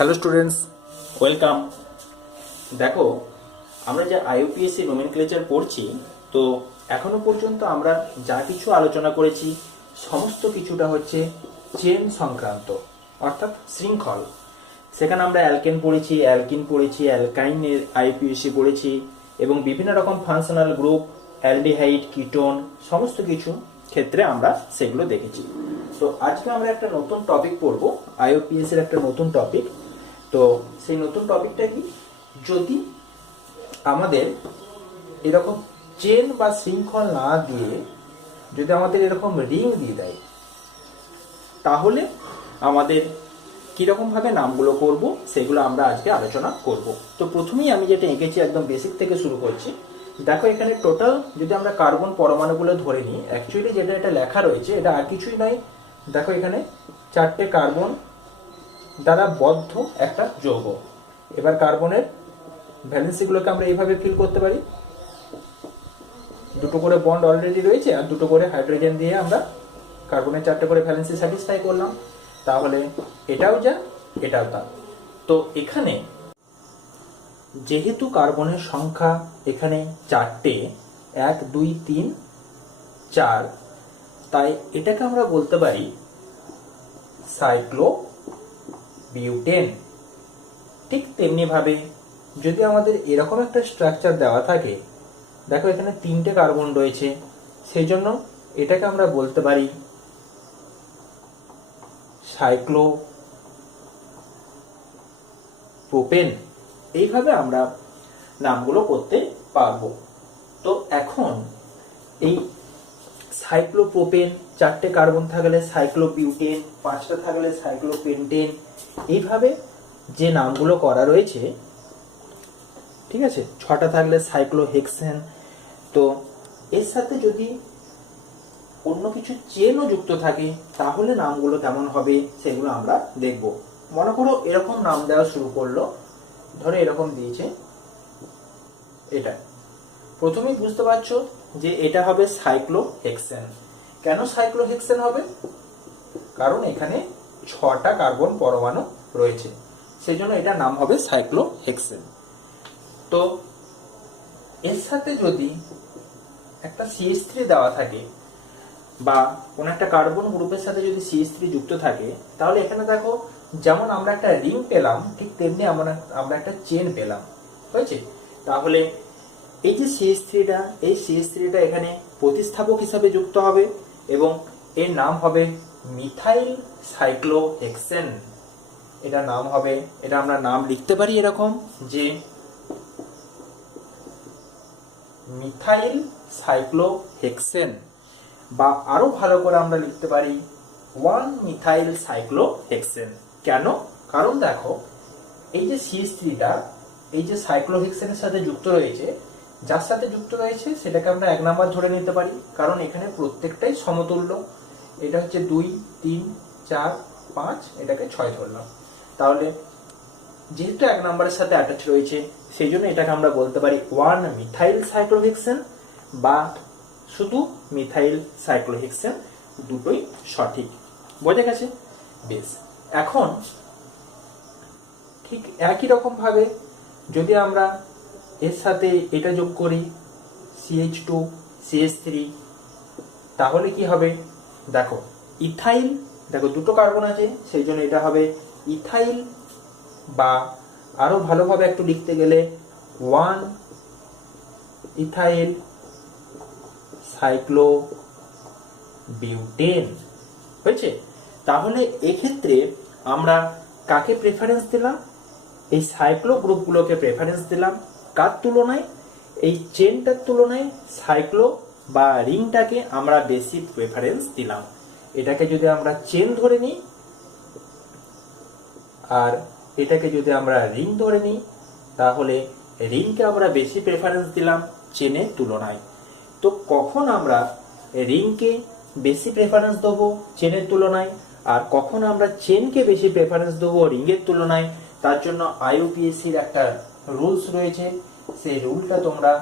Hello students, welcome. দেখো, আমরা যে আইইউপিএসসি নোমেনক্লেচার পড়ছি, তো এখনো পর্যন্ত আমরা যা কিছু আলোচনা করেছি সমস্ত কিছুটা হচ্ছে চেন সংক্রান্ত, অর্থাৎ শৃঙ্খল। সেখানে আমরা অ্যালকেন পড়েছি, অ্যালকিন পড়েছি, অ্যালকাইনের আইইউপিএসসি পড়েছি এবং বিভিন্ন রকম ফাংশনাল গ্রুপ, অ্যালডিহাইড, কিটোন, সমস্ত কিছু ক্ষেত্রে আমরা সেগুলো দেখেছি। তো আজকে আমরা একটা নতুন টপিক পড়ব, আইইউপিএসসি এর একটা নতুন টপিক। তো সেই নতুন টপিকটা কি, যদি আমাদের এরকম চেন বা শৃঙ্খল না দিয়ে যদি আমাদের এরকম রিং দিয়ে দেয়, তাহলে আমাদের কিরকম ভাবে নামগুলো করব সেগুলো আমরা আজকে আলোচনা করব। তো প্রথমেই আমি যেটা এঁকেছি একদম বেসিক থেকে শুরু করছি। দেখো, এখানে টোটাল যদি আমরা কার্বন পরমাণুগুলো ধরে নিই, অ্যাকচুয়ালি যেটা এটা লেখা রয়েছে এটা আর কিছুই নয়। দেখো, এখানে 4টে কার্বন দ্বারা বদ্ধ একটা যৌগ। এবার কার্বনের ভ্যালেন্সিগুলোকে আমরা এইভাবে ফিল করতে পারি, দুটো করে বন্ড অলরেডি রয়েছে আর দুটো করে হাইড্রোজেন দিয়ে আমরা কার্বনের 4টে করে ভ্যালেন্সি স্যাটিসফাই করলাম। তাহলে এটাও যা, এটাও তা। তো এখানে যেহেতু কার্বনের সংখ্যা এখানে 4টে, 1 2 3 4, তাই এটাকে আমরা বলতে পারি সাইক্লোবিউটেন। ঠিক তেমনি ভাবে যদি আমাদের এরকম একটা স্ট্রাকচার দেওয়া থাকে, দেখো এখানে 3টে কার্বন রয়েছে, সেই জন্য এটাকে আমরা বলতে পারি সাইক্লোপ্রোপেন। এইভাবে আমরা নামগুলো করতে পারবো। তো এখন এই সাইক্লোপ্রোপেন, 4টে কার্বন থাকলে সাইক্লোবিউটেন, 5টা থাকলে সাইক্লোপেন্টেন, এইভাবে যে নামগুলো করা রয়েছে, ঠিক আছে, 6টা থাকলে সাইক্লোহেক্সেন। তো এর সাথে যদি অন্য কিছু চেনও যুক্ত থাকে তাহলে নামগুলো কেমন হবে সেগুলো আমরা দেখব। মনে করো এরকম নাম দেওয়া শুরু করলো, ধরো এরকম দিয়েছে, এটা প্রথমেই বুঝতে পারছো যে এটা হবে সাইক্লোহেক্সেন। কেন সাইক্লোহেক্সেন হবে? কারণ এখানে 6টা কার্বন পরমাণু রয়েছে, সেই জন্য এটা নাম হবে সাইক্লোহেক্সেন। তো এর সাথে যদি একটা CH3 দেওয়া থাকে বা কোন একটা কার্বন গ্রুপের সাথে যদি CH3 যুক্ত থাকে, তাহলে এখানে দেখো যেমন আমরা একটা রিং পেলাম, ঠিক তেমনি আমরা একটা চেন পেলাম, হয়েছে। তাহলে এই যে CH3টা, এই CH3টা এখানে প্রতিস্থাপক হিসাবে যুক্ত হবে এবং এর নাম হবে মিথাইল সাইক্লোহেক্সেন। এটা নাম হবে, এটা আমরা নাম লিখতে পারি এরকম যে মিথাইল সাইক্লোহেক্সেন, বা আরো ভালো করে আমরা লিখতে পারি 1 মিথাইল সাইক্লোহেক্সেন। কেন? কারণ দেখো এই যে CH3টা এই যে সাইক্লোহেক্সেনের সাথে যুক্ত রয়েছে, যার সাথে যুক্ত রয়েছে সেটাকে আমরা 1 নাম্বার ধরে নিতে পারি, কারণ এখানে প্রত্যেকটাই সমতুল্য। এটা হচ্ছে 2 3 4 5, এটাকে 6 ধরলাম। তাহলে যেহেতু 1 নাম্বারের সাথে অ্যাটাচ রয়েছে, সেই জন্য এটাকে আমরা বলতে পারি 1 মিথাইল সাইক্লোহেক্সেন বা শুধু মিথাইল সাইক্লোহেক্সেন, দুটোই সঠিক। বোঝা গেছে? বেশ। এখন ঠিক একই রকম ভাবে যদি আমরা এর সাথে এটা যোগ করি CH2 CH3, তাহলে কি হবে? দেখো ইথাইল, দেখো দুটো কার্বন আছে, সেই জন্য এটা হবে ইথাইল, বা আরো ভালোভাবে একটু লিখতে গেলে 1 ইথাইল সাইক্লোবিউটেন, হয়েছে। তাহলে এক্ষেত্রে আমরা কাকে প্রেফারেন্স দিলাম? এই সাইক্লো গ্রুপগুলোকে প্রেফারেন্স দিলাম। কার তুলনায়? এই চেনটার তুলনায় সাইক্লো বা রিংটাকে আমরা বেশি প্রেফারেন্স দিলাম। এটাকে যদি আমরা চেন ধরে নিই আর এটাকে যদি আমরা রিং ধরে নিই, তাহলে রিংকে আমরা বেশি প্রেফারেন্স দিলাম চেনের তুলনায়। তো কখন আমরা রিংকে বেশি প্রেফারেন্স দেবো চেনের তুলনায়, আর কখন আমরা চেনকে বেশি প্রেফারেন্স দেবো রিংয়ের তুলনায়, তার জন্য আইইউপিএসসির একটা রুলস রয়েছে। সেই রুলটা তোমরা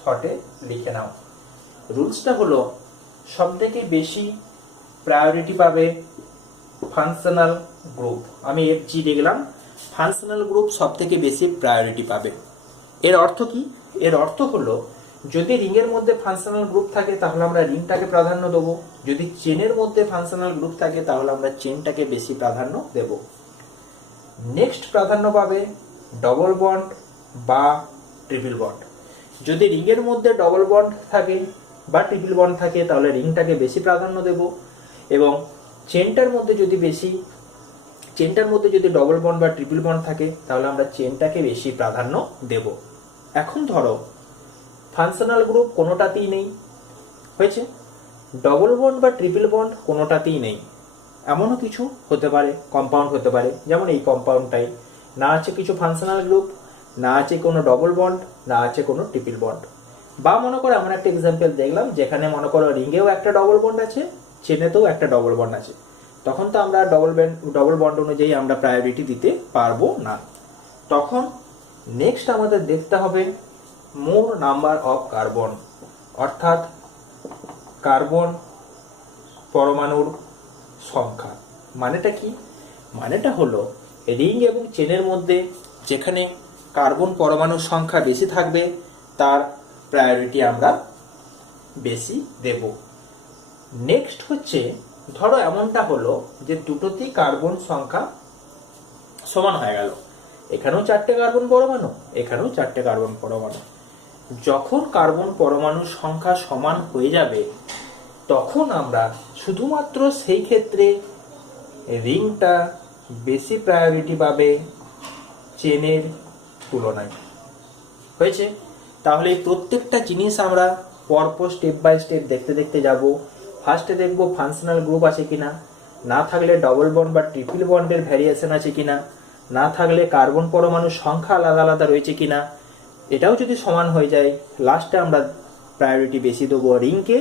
শর্টে লিখে নাও। রুলসটা হলো, সবথেকে বেশি প্রায়োরিটি পাবে ফাংশনাল গ্রুপ। আমি FG লিখলাম, ফাংশনাল গ্রুপ সব থেকে বেশি প্রায়োরিটি পাবে। এর অর্থ কি? এর অর্থ হলো যদি রিংয়ের মধ্যে ফাংশনাল গ্রুপ থাকে তাহলে আমরা রিংটাকে প্রাধান্য দেবো, যদি চেনের মধ্যে ফাংশনাল গ্রুপ থাকে তাহলে আমরা চেনটাকে বেশি প্রাধান্য দেব। নেক্সট প্রাধান্য পাবে ডবল বন্ড বা ট্রিপল বন্ড। যদি রিংয়ের মধ্যে ডবল বন্ড থাকে বা ট্রিপল বন্ড থাকে তাহলে রিংটাকে বেশি প্রাধান্য দেব, এবং চেনটার মধ্যে যদি ডবল বন্ড বা ট্রিপল বন্ড থাকে তাহলে আমরা চেনটাকে বেশি প্রাধান্য দেব। এখন ধরো ফাংশনাল গ্রুপ কোনোটাতেই নেই, হয়েছে, ডবল বন্ড বা ট্রিপল বন্ড কোনোটাতেই নেই, এমনও কিছু হতে পারে, কম্পাউন্ড হতে পারে, যেমন এই কম্পাউন্ডটাই না আছে কিছু ফাংশনাল গ্রুপ, না আছে কোনো ডবল বন্ড, না আছে কোনো ট্রিপল বন্ড। বা মনে করো আমরা একটা এক্সাম্পল দেখলাম যেখানে মনে করো রিংয়েও একটা ডবল বন্ড আছে, চেনেতেও একটা ডবল বন্ড আছে, তখন তো আমরা ডবল বন্ড অনুযায়ী আমরা প্রায়োরিটি দিতে পারবো না। তখন নেক্সট আমাদের দেখতে হবে মোর নাম্বার অফ কার্বন, অর্থাৎ কার্বন পরমাণুর সংখ্যা। মানেটা কি? মানেটা হলো রিং এবং চেনের মধ্যে যেখানে কার্বন পরমাণুর সংখ্যা বেশি থাকবে তার প্রায়োরিটি আমরা বেশি দেব। নেক্সট হচ্ছে ধরো এমনটা হলো যে দুটোতেই কার্বন সংখ্যা সমান হয়ে গেল, এখানেও 4টে কার্বন পরমাণু, এখানেও 4টে কার্বন পরমাণু। যখন কার্বন পরমাণুর সংখ্যা সমান হয়ে যাবে তখন আমরা শুধুমাত্র সেই ক্ষেত্রে রিংটা বেশি প্রায়োরিটি পাবে চেনের তুলনায়। হয়েছে? তাহলে প্রত্যেকটা জিনিস আমরা পরপর স্টেপ বাই স্টেপ দেখতে দেখতে যাব। ফার্স্টে দেখব ফাংশনাল গ্রুপ আছে কিনা, না থাকলে ডবল বন্ড বা ট্রিপল বন্ডের ভ্যারিয়েশন আছে কিনা, না থাকলে কার্বন পরমাণুর সংখ্যা আলাদা আলাদা রয়েছে কিনা, এটাও যদি সমান হয়ে যায় লাস্টে আমরা প্রায়োরিটি বেশি দেবো রিংকে,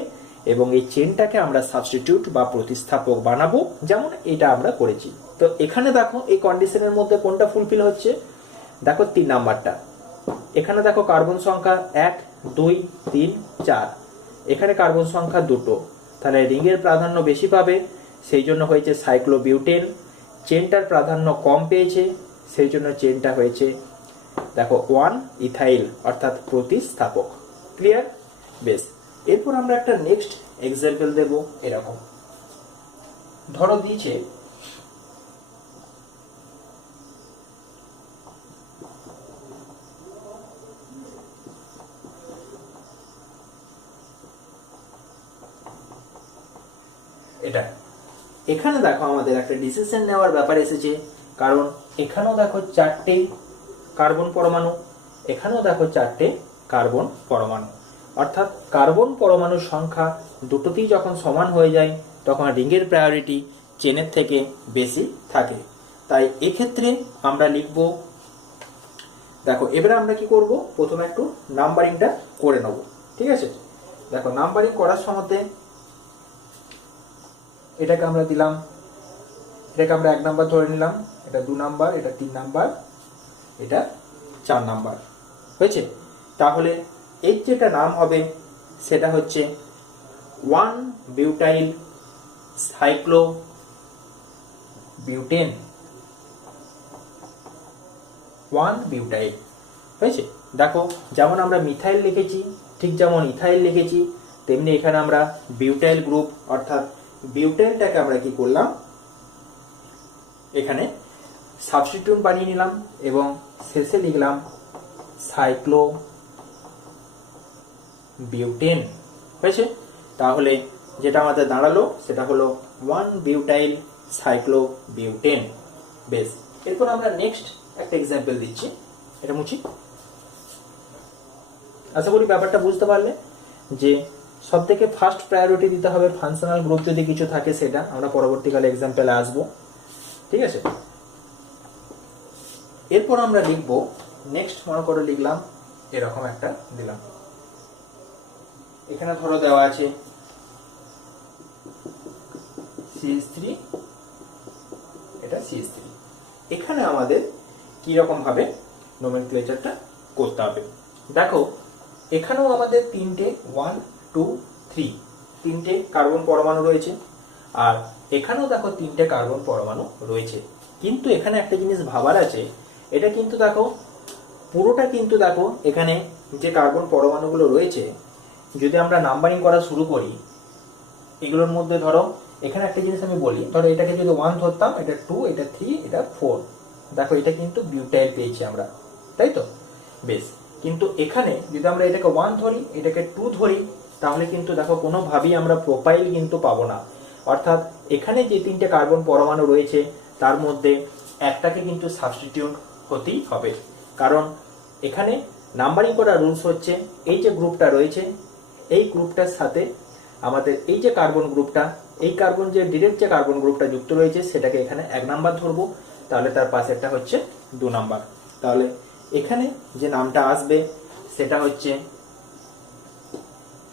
এবং এই চেনটাকে আমরা সাবস্টিটিউট বা প্রতিস্থাপক বানাবো, যেমন এটা আমরা করেছি। তো এখানে দেখো এই কন্ডিশনের মধ্যে কোনটা ফুলফিল হচ্ছে, দেখো 3 নাম্বারটা। এখানে দেখো কার্বন সংখ্যা 1, 2, 3, 4, এখানে কার্বন সংখ্যা 2, তাহলে রিংয়ের প্রাধান্য বেশি পাবে, সেই জন্য হয়েছে সাইক্লোবিউটেন। চেনটার প্রাধান্য কম পেয়েছে, সেই জন্য চেনটা হয়েছে দেখো 1 ইথাইল অর্থাৎ প্রতিস্থাপক। ক্লিয়ার? বেশ, এরপর আমরা একটা নেক্সট এক্সাম্পল দেব। এরকম ধরো দিয়েছে এটা, এখানে দেখো আমাদের একটা ডিসিশন নেওয়ার ব্যাপার এসেছে, কারণ এখানেও দেখো 4টে কার্বন পরমাণু, এখানেও দেখো 4টে কার্বন পরমাণু, অর্থাৎ কার্বন পরমাণুর সংখ্যা দুটোতেই যখন সমান হয়ে যায় তখন রিংয়ের প্রায়োরিটি চেনের থেকে বেশি থাকে। তাই এক্ষেত্রে আমরা লিখব, দেখো এবারে আমরা কি করব, প্রথমে একটু নাম্বারিংটা করে নেব। ঠিক আছে? দেখো নাম্বারিং করার সময়তে এটাকে আমরা দিলাম, এটাকে আমরা 1 নাম্বার ধরে নিলাম, এটা 2 নাম্বার, এটা 3 নাম্বার, এটা 4 নাম্বার। হয়েছে? তাহলে এর যেটা নাম হবে সেটা হচ্ছে 1 বিউটাইল সাইক্লোবিউটেন। 1 বিউটাইল। হয়েছে? দেখো যেমন আমরা মিথাইল লিখেছি, ঠিক যেমন ইথাইল লিখেছি, তেমনি এখানে আমরা বিউটাইল গ্রুপ অর্থাৎ বিউটাইলটাকে আমরা কি করলাম, এখানে সাবস্টিটিউট বানিয়ে নিলাম এবং শেষে লিখলাম সাইক্লোবিউটেন। হয়েছে? তাহলে যেটা আমাদের দাঁড়ালো সেটা হলো 1 বিউটাইল সাইক্লোবিউটেন। বেশ, এরপর আমরা নেক্সট একটা এক্সাম্পল দিচ্ছি, এটা মুছি। আশা করি ব্যাপারটা বুঝতে পারলে যে সব থেকে ফার্স্ট প্রায়োরিটি দিতে হবে ফাংশনাল গ্রুপ যদি কিছু থাকে সেটা, আমরা পরবর্তীকালে এক্সাম্পলে আসবো। ঠিক আছে? এরপর আমরা লিখব, নেক্সট মনে করে লিখলাম এরকম একটা দিলাম, এখানে ধরো দেওয়া আছে CH3, এটা CH3। এখানে আমাদের কি রকম ভাবে নোমেনক্লেচারটা করতে হবে, দেখো এখানেও আমাদের 3টে 1, 2, 3 3টে কার্বন পরমাণু রয়েছে, আর এখানেও দেখো 3টে কার্বন পরমাণু রয়েছে। কিন্তু এখানে একটা জিনিস ভাবার আছে, এটা কিন্তু দেখো পুরোটা কিন্তু দেখো এখানে যে কার্বন পরমাণুগুলো রয়েছে যদি আমরা নাম্বারিং করা শুরু করি, এগুলোর মধ্যে ধরো এখানে একটা জিনিস আমি বলি, ধরো এটাকে যদি 1 ধরতাম, এটা 2, এটা 3, এটা 4, দেখো এটা কিন্তু বিউটাইল পেয়েছি আমরা, তাই তো? বেশ, কিন্তু এখানে যদি আমরা এটাকে 1 ধরি, এটাকে 2 ধরি, তাহলে কিন্তু দেখো কোনোভাবেই আমরা প্রোপাইল কিন্তু পাবো না। অর্থাৎ এখানে যে 3টে কার্বন পরমাণু রয়েছে তার মধ্যে একটাকে কিন্তু সাবস্টিটিউট হতেই হবে, কারণ এখানে নাম্বারিং করা রুলস হচ্ছে এই যে গ্রুপটা রয়েছে এই গ্রুপটার সাথে আমাদের এই যে কার্বন গ্রুপটা, এই কার্বন যে ডিরেক্ট যে কার্বন গ্রুপটা যুক্ত রয়েছে সেটাকে এখানে 1 নাম্বার ধরবো, তাহলে তার পাশেরটা হচ্ছে 2 নাম্বার। তাহলে এখানে যে নামটা আসবে সেটা হচ্ছে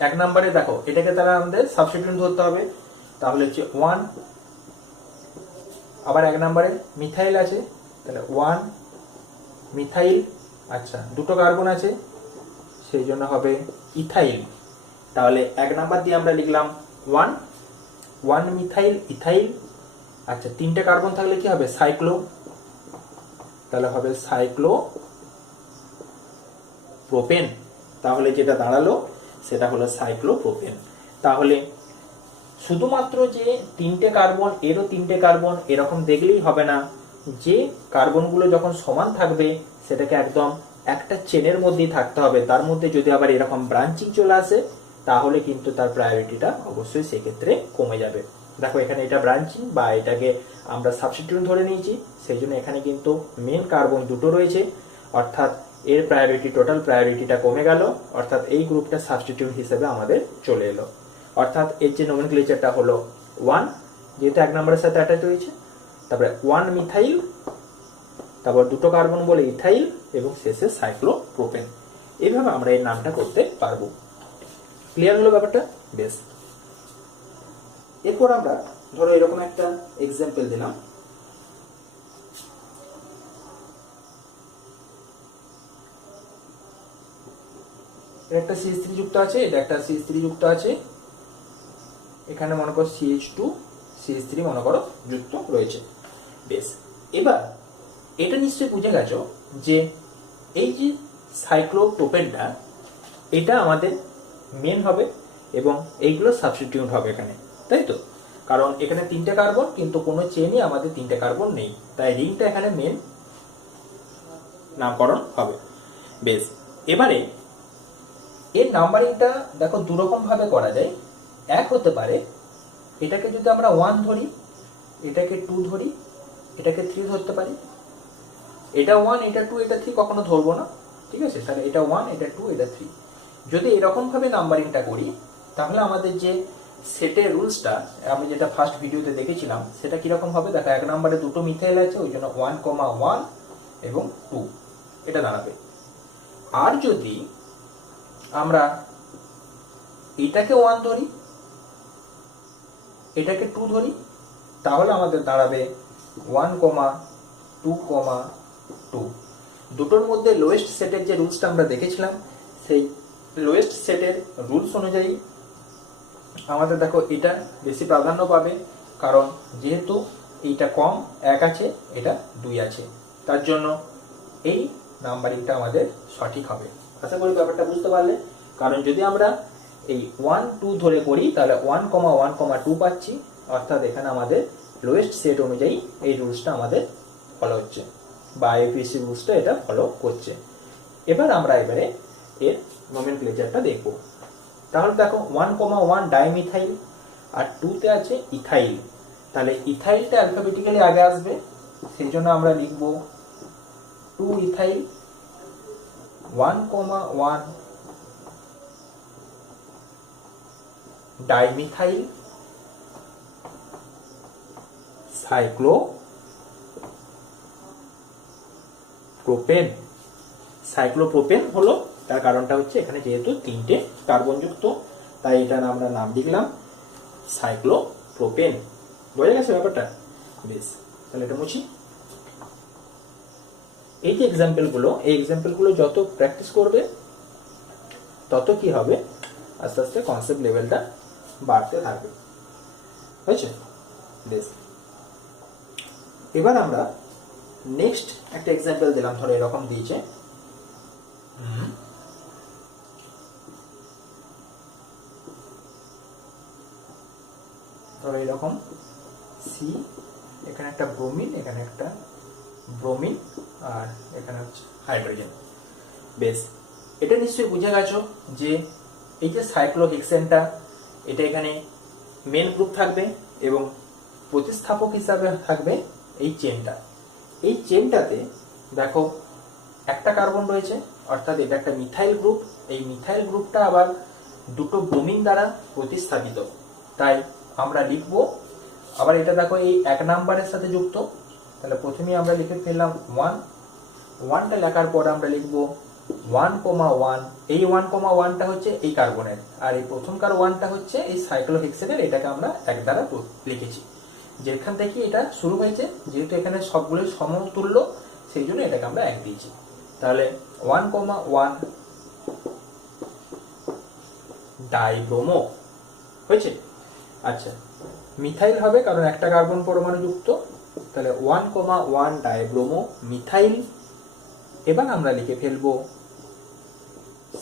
1 নাম্বারে, দেখো এটাকে তাহলে আমাদের সাবস্টিটিউট ধরতে হবে, তাহলে হচ্ছে 1, আবার 1 নাম্বারে মিথাইল আছে, তাহলে 1 মিথাইল, আচ্ছা 2টো কার্বন আছে সেই জন্য হবে ইথাইল, তাহলে 1 নাম্বার দিয়ে আমরা লিখলাম 1 মিথাইল ইথাইল। আচ্ছা 3টে কার্বন থাকলে কি হবে? সাইক্লো, তাহলে হবে সাইক্লো প্রোপেন, তাহলে যেটা দাঁড়ালো সেটা হলো সাইক্লো প্রোপেন। তাহলে শুধুমাত্র যে 3টে কার্বন এরও 3টে কার্বন এরকম দেখলেই হবে না, যে কার্বনগুলো যখন সমান থাকবে সেটাকে একদম একটা চেনের মধ্যেই থাকতে হবে, তার মধ্যে যদি আবার এরকম ব্রাঞ্চিং চলে আসে তাহলে কিন্তু তার প্রায়োরিটিটা অবশ্যই সেক্ষেত্রে কমে যাবে। দেখো এখানে এটা ব্রাঞ্চিং বা এটাকে আমরা সাবস্টিটিউট ধরে নিয়েছি, সেই জন্য এখানে কিন্তু মেন কার্বন 2টো রয়েছে, অর্থাৎ এর প্রায়োরিটি, টোটাল প্রায়োরিটিটা কমে গেল, অর্থাৎ এই গ্রুপটা সাবস্টিটিউট হিসেবে আমাদের চলে এলো। অর্থাৎ এর যে নোমেনক্লেচারটা হলো 1, যেহেতু 1 নম্বরের সাথে অ্যাটাচ হয়েছে, তারপরে 1 মিথাইল, তারপর 2টো কার্বন বলে ইথাইল এবং শেষে সাইক্লোপ্রোপেন। এইভাবে আমরা এই নামটা করতে পারবো। ক্লিয়ার হলো ব্যাপারটা? বেশ, এরপর আমরা ধরো এরকম একটা এক্সাম্পল দিলাম, একটা CH3 যুক্ত আছে, এটা একটা CH3 যুক্ত আছে, এখানে মনে করো CH2 CH3 মনে করো যুক্ত রয়েছে। বেশ, এবার এটা নিশ্চয়ই বুঝে গেছো যে এই যে সাইক্লোপ্রোপেনটা এটা আমাদের মেন হবে এবং এইগুলো সাবস্টিটিউট হবে এখানে, তাই তো? কারণ এখানে 3টে কার্বন কিন্তু কোনো চেনই আমাদের 3টে কার্বন নেই, তাই রিংটা এখানে মেন নামকরণ হবে। বেশ, এবারে এর নাম্বারিংটা দেখো দুরকম ভাবে করা যায়। এক হতে পারে এটাকে যদি আমরা 1 ধরি, এটাকে 2 ধরি, এটাকে 3 ধরতে পারি, এটা 1 এটা 2 এটা 3 কখনো ধরবো না, ঠিক আছে? তাহলে এটা 1 এটা 2 এটা 3, যদি এরকম ভাবে নাম্বারিংটা করি তাহলে আমাদের যে সেটের রুলসটা আমি যেটা ফার্স্ট ভিডিওতে দেখেছিলাম সেটা কিরকম হবে দেখো, 1 নম্বরে 2টো মিথাইল আছে ওই জন্য 1,1 এবং 2 এটা দাঁড়াবে। আর যদি আমরা এটাকে 1 ধরি, এটাকে 2 ধরি, তাহলে আমাদের দাঁড়াবে 1,2,2। দুটোর মধ্যে লোয়েস্ট সেটের যে রুলসটা আমরা দেখেছিলাম সেই লোয়েস্ট সেটের রুলস অনুযায়ী আমাদের দেখো এটা বেশি প্রাধান্য পাবে, কারণ যেহেতু এইটা কম 1 আছে, এটা 2 আছে, তার জন্য এই নাম্বারিংটা আমাদের সঠিক হবে। আশা করি ব্যাপারটা বুঝতে পারলে। কারণ যদি আমরা এই 1, 2 ধরে করি তাহলে 1,1,2 পাচ্ছি, অর্থাৎ এখানে আমাদের লোয়েস্ট সেট অনুযায়ী এই রুলসটা আমাদের ফলো হচ্ছে বা আইপিএসসি রুলসটা এটা ফলো করছে। এবার আমরা এবারে এর নোমেনক্লেচারটা দেখব। তাহলে দেখো 1,1 ডাইমিথাইল আর 2তে আছে ইথাইল, তাহলে ইথাইলটা অ্যালফাবেটিক্যালি আগে আসবে, সেই জন্য আমরা লিখব 2 ইথাইল, 1,1 ডাইমিথাইল সাইক্লোপ্রোপেন। সাইক্লোপ্রোপেন হলো তার কারণটা হচ্ছে এখানে যেহেতু 3টে কার্বন যুক্ত, তাই এটার আমরা নাম লিখলাম সাইক্লোপ্রোপেন। বোঝা গেছে ব্যাপারটা? বেশ, তাহলে এটা মুছি। এই যে এক্সাম্পলগুলো, এই এক্সাম্পলগুলো যত প্র্যাকটিস করবে তত কি হবে, আস্তে আস্তে কনসেপ্ট লেভেলটা বাড়তে থাকবে। হয়েছে? বেশ, এবার আমরা নেক্সট একটা এক্সাম্পল দিলাম, ধরো এরকম দিয়েছে, ধরো এরকম সি, এখানে একটা ব্রোমিন, এখানে একটা ব্রোমিন, আর এখানে হচ্ছে হাইড্রোজেন। বেশ, এটা নিশ্চয়ই বুঝে গেছো যে এই যে সাইক্লোহেক্সেনটা, এটা এখানে মেন গ্রুপ থাকবে এবং প্রতিস্থাপক হিসাবে থাকবে এই চেনটা। এই চেনটাতে দেখো একটা কার্বন রয়েছে, অর্থাৎ এটা একটা মিথাইল গ্রুপ। এই মিথাইল গ্রুপটা আবার দুটো ব্রোমিন দ্বারা প্রতিস্থাপিত, তাই আমরা লিখবো, আবার এটা দেখো এই 1 নাম্বারের সাথে যুক্ত, তাহলে প্রথমেই আমরা লিখে ফেললাম 1, 1টা লেখার পর আমরা লিখবো 1,1। এই 1,1টা হচ্ছে এই কার্বনের, আর এই প্রথমকার 1টা হচ্ছে এই সাইক্লোহেক্সেনের, এটাকে আমরা 1 দ্বারা লিখেছি। যেখান থেকে এটা শুরু হয়েছে, যেহেতু এখানে সবগুলো সমতুল্য, সেই জন্য এটাকে আমরা 1 দিয়েছি। তাহলে 1,1 ডাইব্রোমো হয়েছে। আচ্ছা, মিথাইল হবে কারণ একটা কার্বন পরমাণু যুক্ত, তাহলে 1,1 ডাইব্রোমো মিথাইল। এবার আমরা লিখে ফেলবো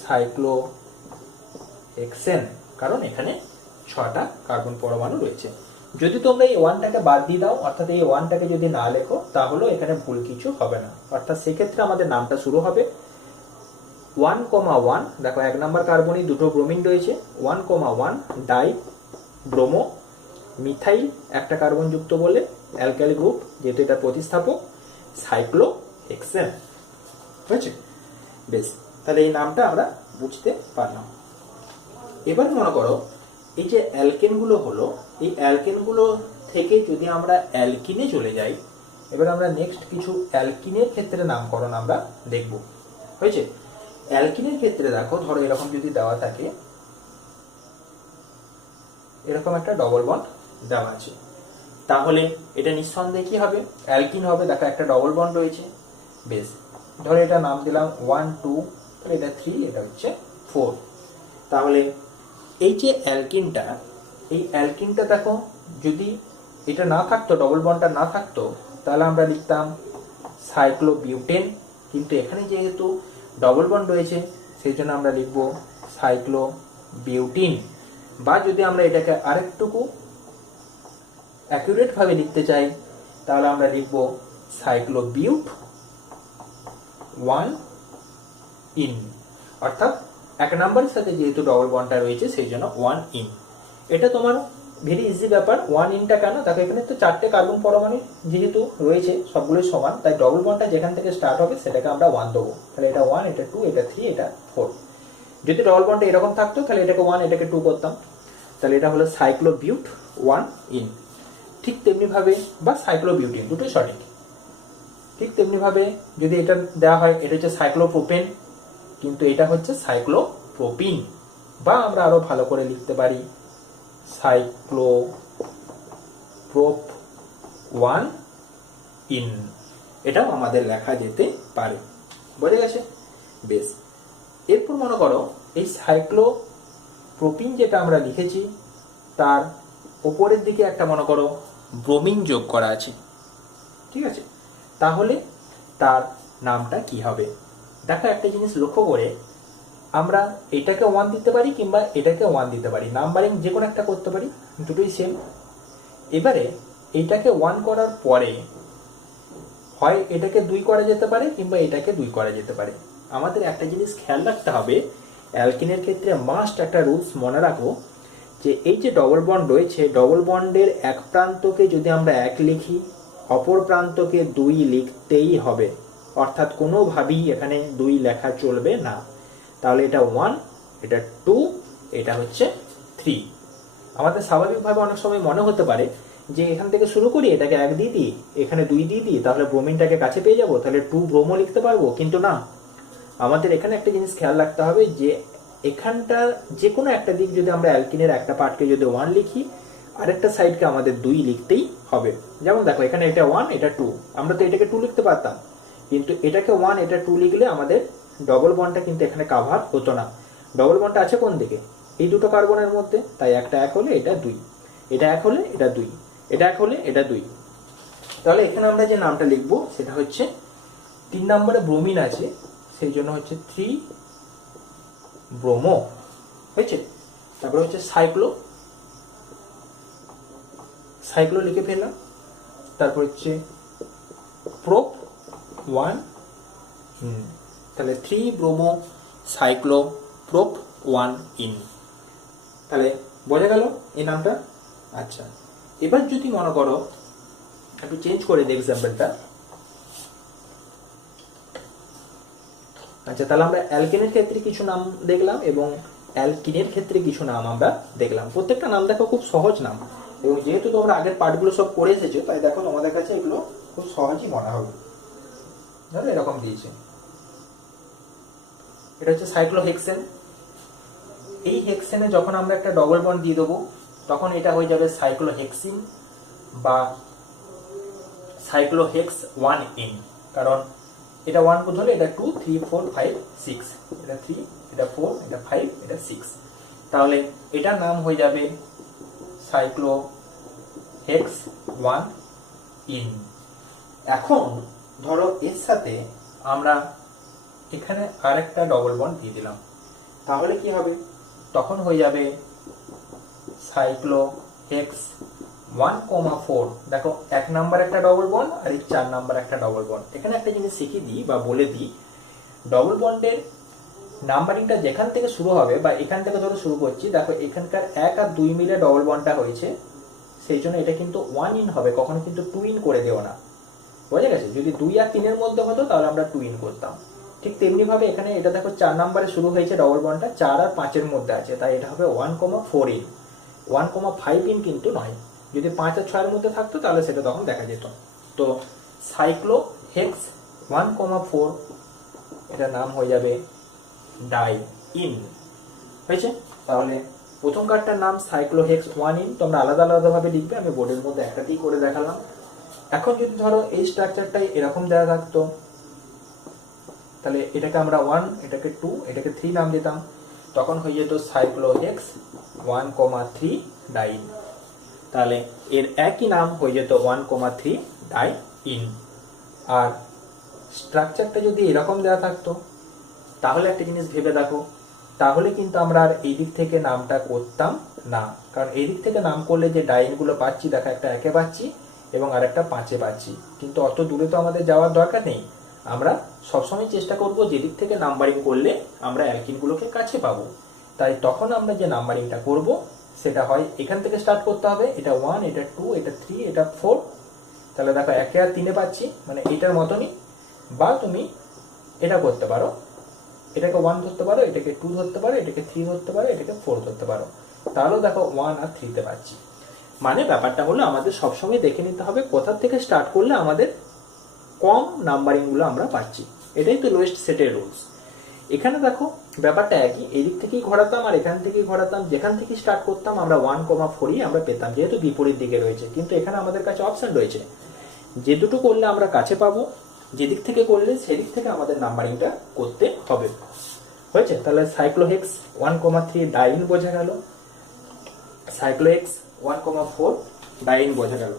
সাইক্লোহেক্সেন, কারণ এখানে 6টা কার্বন পরমাণু রয়েছে। যদি তোমরা এই 1টাকে বাদ দিয়ে দাও, অর্থাৎ এই 1টাকে যদি না লেখো, তাহলে এখানে ভুল কিছু হবে না, অর্থাৎ সেক্ষেত্রে আমাদের নামটা শুরু হবে 1,1। দেখো 1 নাম্বার কার্বনে দুটো ব্রোমিন রয়েছে, 1,1 ডাই ব্রোমো মিথাইল, একটা কার্বন যুক্ত বলে অ্যালকাইল গ্রুপ, যেহেতু এটা প্রতিস্থাপক, সাইক্লোহেক্সেন হয়েছে। বেশ, তাহলে এই নামটা আমরা বুঝতে পারলাম। এবার মনে করো এই যে অ্যালকেনগুলো হলো, এই অ্যালকেনগুলো থেকে যদি আমরা অ্যালকিনে চলে যাই, এবার আমরা নেক্সট কিছু অ্যালকিনের ক্ষেত্রে নামকরণ আমরা দেখব। হয়েছে, অ্যালকিনের ক্ষেত্রে দেখো, ধরো এরকম যদি দেওয়া থাকে, এরকম একটা ডবল বন্ড দেওয়া আছে, তাহলে এটা নিঃসন্দেহে কি হবে? অ্যালকিন হবে। দেখো একটা ডবল বন্ড রয়েছে। বেশ, ধরো এটা নাম দিলাম 1, 2, এটা 3, এটা হচ্ছে 4। তাহলে এই যে অ্যালকিনটা, এই অ্যালকিনটা দেখো, যদি এটা না থাকতো, ডবল বন্ডটা না থাকতো, তাহলে আমরা লিখতাম সাইক্লোবিউটেন। কিন্তু এখানে যেহেতু ডবল বন্ড রয়েছে, সেই জন্য আমরা লিখব সাইক্লোবিউটিন। বা যদি আমরা এটাকে আরেকটুকু অ্যাকুরেট ভাবে লিখতে চাই, তাহলে আমরা লিখব সাইক্লোবিউট 1 ইন, অর্থাৎ 1 নাম্বারের সাথে যেহেতু ডবল বন্ডটা রয়েছে, সেই জন্য 1 ইন। এটা তোমার ভেরি ইজি ব্যাপার। 1 ইনটা কেন? দেখো এখানে তো 4টে কার্বন পরমাণু যেহেতু রয়েছে, সবগুলোই সমান, তাই ডবল বন্ডটা যেখান থেকে স্টার্ট হবে সেটাকে আমরা 1 দেবো। তাহলে এটা 1, এটা 2, এটা 3, এটা 4। যদি ডবল বন্ডটা এরকম থাকতো, তাহলে এটাকে 1, এটাকে 2 করতাম। তাহলে এটা হলো সাইক্লোবিউট 1 ইন। ঠিক তেমনি ভাবে, বা সাইক্লোবিউটিন, দুটোই সঠিক। ঠিক তেমনি ভাবে যদি এটা দেওয়া হয়, এটা হচ্ছে সাইক্লোপ্রোপেন, কিন্তু এটা হচ্ছে সাইক্লোপ্রোপিন। বা আমরা আরো ভালো করে লিখতে পারি সাইক্লোপ্রোপ 1 ইন। এটাও আমাদের লেখা যেতে পারে। বোঝা গেছে? বেশ, এরপর মনে করো এই সাইক্লোপ্রোপিন যেটা আমরা লিখেছি, তার উপরের দিকে একটা মনে করো ব্রোমিন যোগ করা আছে। ঠিক আছে, তাহলে তার নামটা কি হবে? দেখো একটা জিনিস লক্ষ্য করে, আমরা এটাকে 1 দিতে পারি কিংবা এটাকে 1 দিতে পারি, নাম্বারিং যে কোনো একটা করতে পারি, দুটোই সেম। এবারে এইটাকে 1 করার পরে হয় এটাকে 2 করা যেতে পারে কিংবা এটাকে 2 করা যেতে পারে। আমাদের একটা জিনিস খেয়াল রাখতে হবে, অ্যালকিনের ক্ষেত্রে মাস্ট একটা রুলস মনে রাখো, যে এই যে ডবল বন্ড রয়েছে, ডবল বন্ডের এক প্রান্তকে যদি আমরা 1 লিখি, অপর প্রান্তকে 2 লিখতেই হবে। অর্থাৎ কোনোভাবেই এখানে 2 লেখা চলবে না। তাহলে এটা 1, এটা 2, এটা হচ্ছে 3। আমাদের স্বাভাবিকভাবে অনেক সময় মনে হতে পারে যে এখান থেকে শুরু করি, এটাকে 1 দিয়ে দিই, এখানে 2 দিয়ে দিই, তাহলে ব্রোমিনটাকে কাছে পেয়ে যাবো, তাহলে 2 ব্রোমো লিখতে পারবো। কিন্তু না, আমাদের এখানে একটা জিনিস খেয়াল রাখতে হবে, যে এখানটা যে কোনো একটা দিক যদি আমরা অ্যালকিনের একটা পার্টকে যদি 1 লিখি, আরেকটা সাইডকে আমাদের 2 লিখতেই হবে। যেমন দেখো এখানে এটা 1, এটা 2, আমরা তো এটাকে 2 লিখতে পারতাম, কিন্তু এটাকে 1, এটা 2 লিখলে আমাদের ডবল বন্ডটা কিন্তু এখানে কাভার হতো না। ডবল বন্ডটা আছে কোন দিকে? এই দুটো কার্বনের মধ্যে, তাই একটা 1 হলে এটা 2, এটা 1 হলে এটা 2, এটা 1 হলে এটা 2। তাহলে এখানে আমরা যে নামটা লিখবো সেটা হচ্ছে 3 নম্বরে ব্রোমিন আছে, সেই জন্য হচ্ছে 3 ব্রোমো হয়েছে। তারপরে হচ্ছে সাইক্লো, সাইক্লো লিখে ফেললাম। তারপর হচ্ছে প্রোপ 1 ইন, তাহলে 3 ব্রোমো সাইক্লো প্রোপ 1 ইন। তাহলে বোঝা গেল এই নামটা। আচ্ছা, এবার যদি মনে করো একটু চেঞ্জ করে দিই এক্সাম্পলটা। আচ্ছা, তাহলে আমরা অ্যালকেনের ক্ষেত্রে কিছু নাম দেখলাম এবং অ্যালকিনের ক্ষেত্রে কিছু নাম আমরা দেখলাম। প্রত্যেকটা নাম দেখো খুব সহজ নাম, এবং যেহেতু তোমরা আগের পার্টগুলো সব করে এসেছো তাই দেখো তোমাদের কাছে এগুলো খুব সহজই মনে হবে। ধরো এরকম দিয়েছে, এটা হচ্ছে সাইক্লোহেক্সেন। এই হেক্সেনে যখন আমরা একটা ডবল বন্ড দিয়ে দেবো তখন এটা হয়ে যাবে সাইক্লোহেক্সিন বা সাইক্লোহেক্স 1 ইন, কারণ এটা 1 হলে এটা 2 3 4 5 6, এটা 3 এটা 4 এটা 5 এটা 6, তাহলে এটার নাম হয়ে যাবে সাইক্লোহেক্স 1 ইন। এখন ধরো এর সাথে আমরা এখানে আরেকটা ডবল বন্ড দিয়ে দিলাম, তাহলে কি হবে? তখন হয়ে যাবে সাইক্লোহেক্স 1,4। দেখো 1 নাম্বার একটা ডবল বন্ড আর এই 4 নাম্বার একটা ডবল বন্ড। এখানে একটা জিনিস শিখিয়ে দিই বা বলে দিই, ডবল বন্ডের নাম্বারিংটা যেখান থেকে শুরু হবে বা এখান থেকে ধরো শুরু করছি, দেখো এখানকার 1 আর 2 মিলে ডবল বন্ডটা হয়েছে, সেই জন্য এটা কিন্তু 1 ইন হবে, কখনো কিন্তু 2 ইন করে দেও না, বোঝা গেছে? যদি 2 আর 3 এর মধ্যে হতো তাহলে আমরা 2 ইন করতাম। ঠিক তেমনি ভাবে এখানে এটা দেখো 4 নাম্বারে শুরু হয়েছে ডবল বন্ডটা, 4 আর 5 এর মধ্যে আছে, তাই এটা হবে 1,4 ইন, 1,5 ইন কিন্তু নয়। যদি 5 আর 6 এর মধ্যে থাকতো তাহলে সেটা তখন দেখা যেত। তো সাইক্লোহেক্স 1,4 এটার নাম হয়ে যাবে ডাই ইন, হয়েছে? তাহলে প্রথম কার্ডটার নাম সাইক্লোহেক্স 1 ইন, তোমরা আলাদা আলাদা ভাবে লিখবে, আমি বোর্ডের মধ্যে একটাতেই করে দেখালাম। এখন যদি ধরো এই স্ট্রাকচারটাই এরকম দেওয়া থাকতো, তাহলে এটাকে আমরা 1, এটাকে 2, এটাকে 3 নাম দিতাম, তখন হয়ে যেত সাইক্লোহেক্স 1,3 ডাইন। তাহলে এর একই নাম হয়ে যেত 1,3 ডাই ইন। আর স্ট্রাকচারটা যদি এরকম দেওয়া থাকতো তাহলে একটা জিনিস ভেবে দেখো, তাহলে কিন্তু আমরা আর এই দিক থেকে নামটা করতাম না, কারণ এই দিক থেকে নাম করলে যে ডাইনগুলো পাচ্ছি, দেখা একটা 1-এ পাচ্ছি এবং আর একটা 5-এ পাচ্ছি, কিন্তু অত দূরে তো আমাদের যাওয়ার দরকার নেই। আমরা সবসময় চেষ্টা করব যেদিক থেকে নাম্বারিং করলে আমরা অ্যালকিনগুলোকে কাছে পাবো, তাই তখন আমরা যে নাম্বারিংটা করব সেটা হয় এখান থেকে স্টার্ট করতে হবে, এটা 1, এটা 2, এটা 3, এটা 4, তাহলে দেখো 1-এ আর 3-এ পাচ্ছি, মানে এটার মতনই। বা তুমি এটা করতে পারো, এটাকে 1 ধরতে পারো, এটাকে 2 ধরতে পারো, এটাকে 3 ধরতে পারো, এটাকে 4 ধরতে পারো, তাহলেও দেখো 1 আর 3-তে পাচ্ছি। মানে ব্যাপারটা হলো আমাদের সবসময় দেখে নিতে হবে কোথা থেকে স্টার্ট করলে আমাদের কম নাম্বারিংগুলো আমরা পাচ্ছি, এটাই তো লোয়েস্ট সেটের রুলস। এখানে দেখো ব্যাপারটা একই, এই দিক থেকেই ঘোরাতাম আর এখান থেকেই ঘোরাতাম, যেখান থেকে স্টার্ট করতাম আমরা 1,4ই আমরা পেতাম, যেহেতু বিপরীত দিকে রয়েছে। কিন্তু এখানে আমাদের কাছে অপশন রয়েছে, যে দুটো করলে আমরা কাছে পাবো, যেদিক থেকে করলে সেদিক থেকে আমাদের নাম্বারিংটা করতে হবে, হয়েছে? তাহলে সাইক্লোহেক্স 1,3 ডাইন বোঝা গেল, সাইক্লোহেক্স 1,4 ডাইন বোঝা গেল।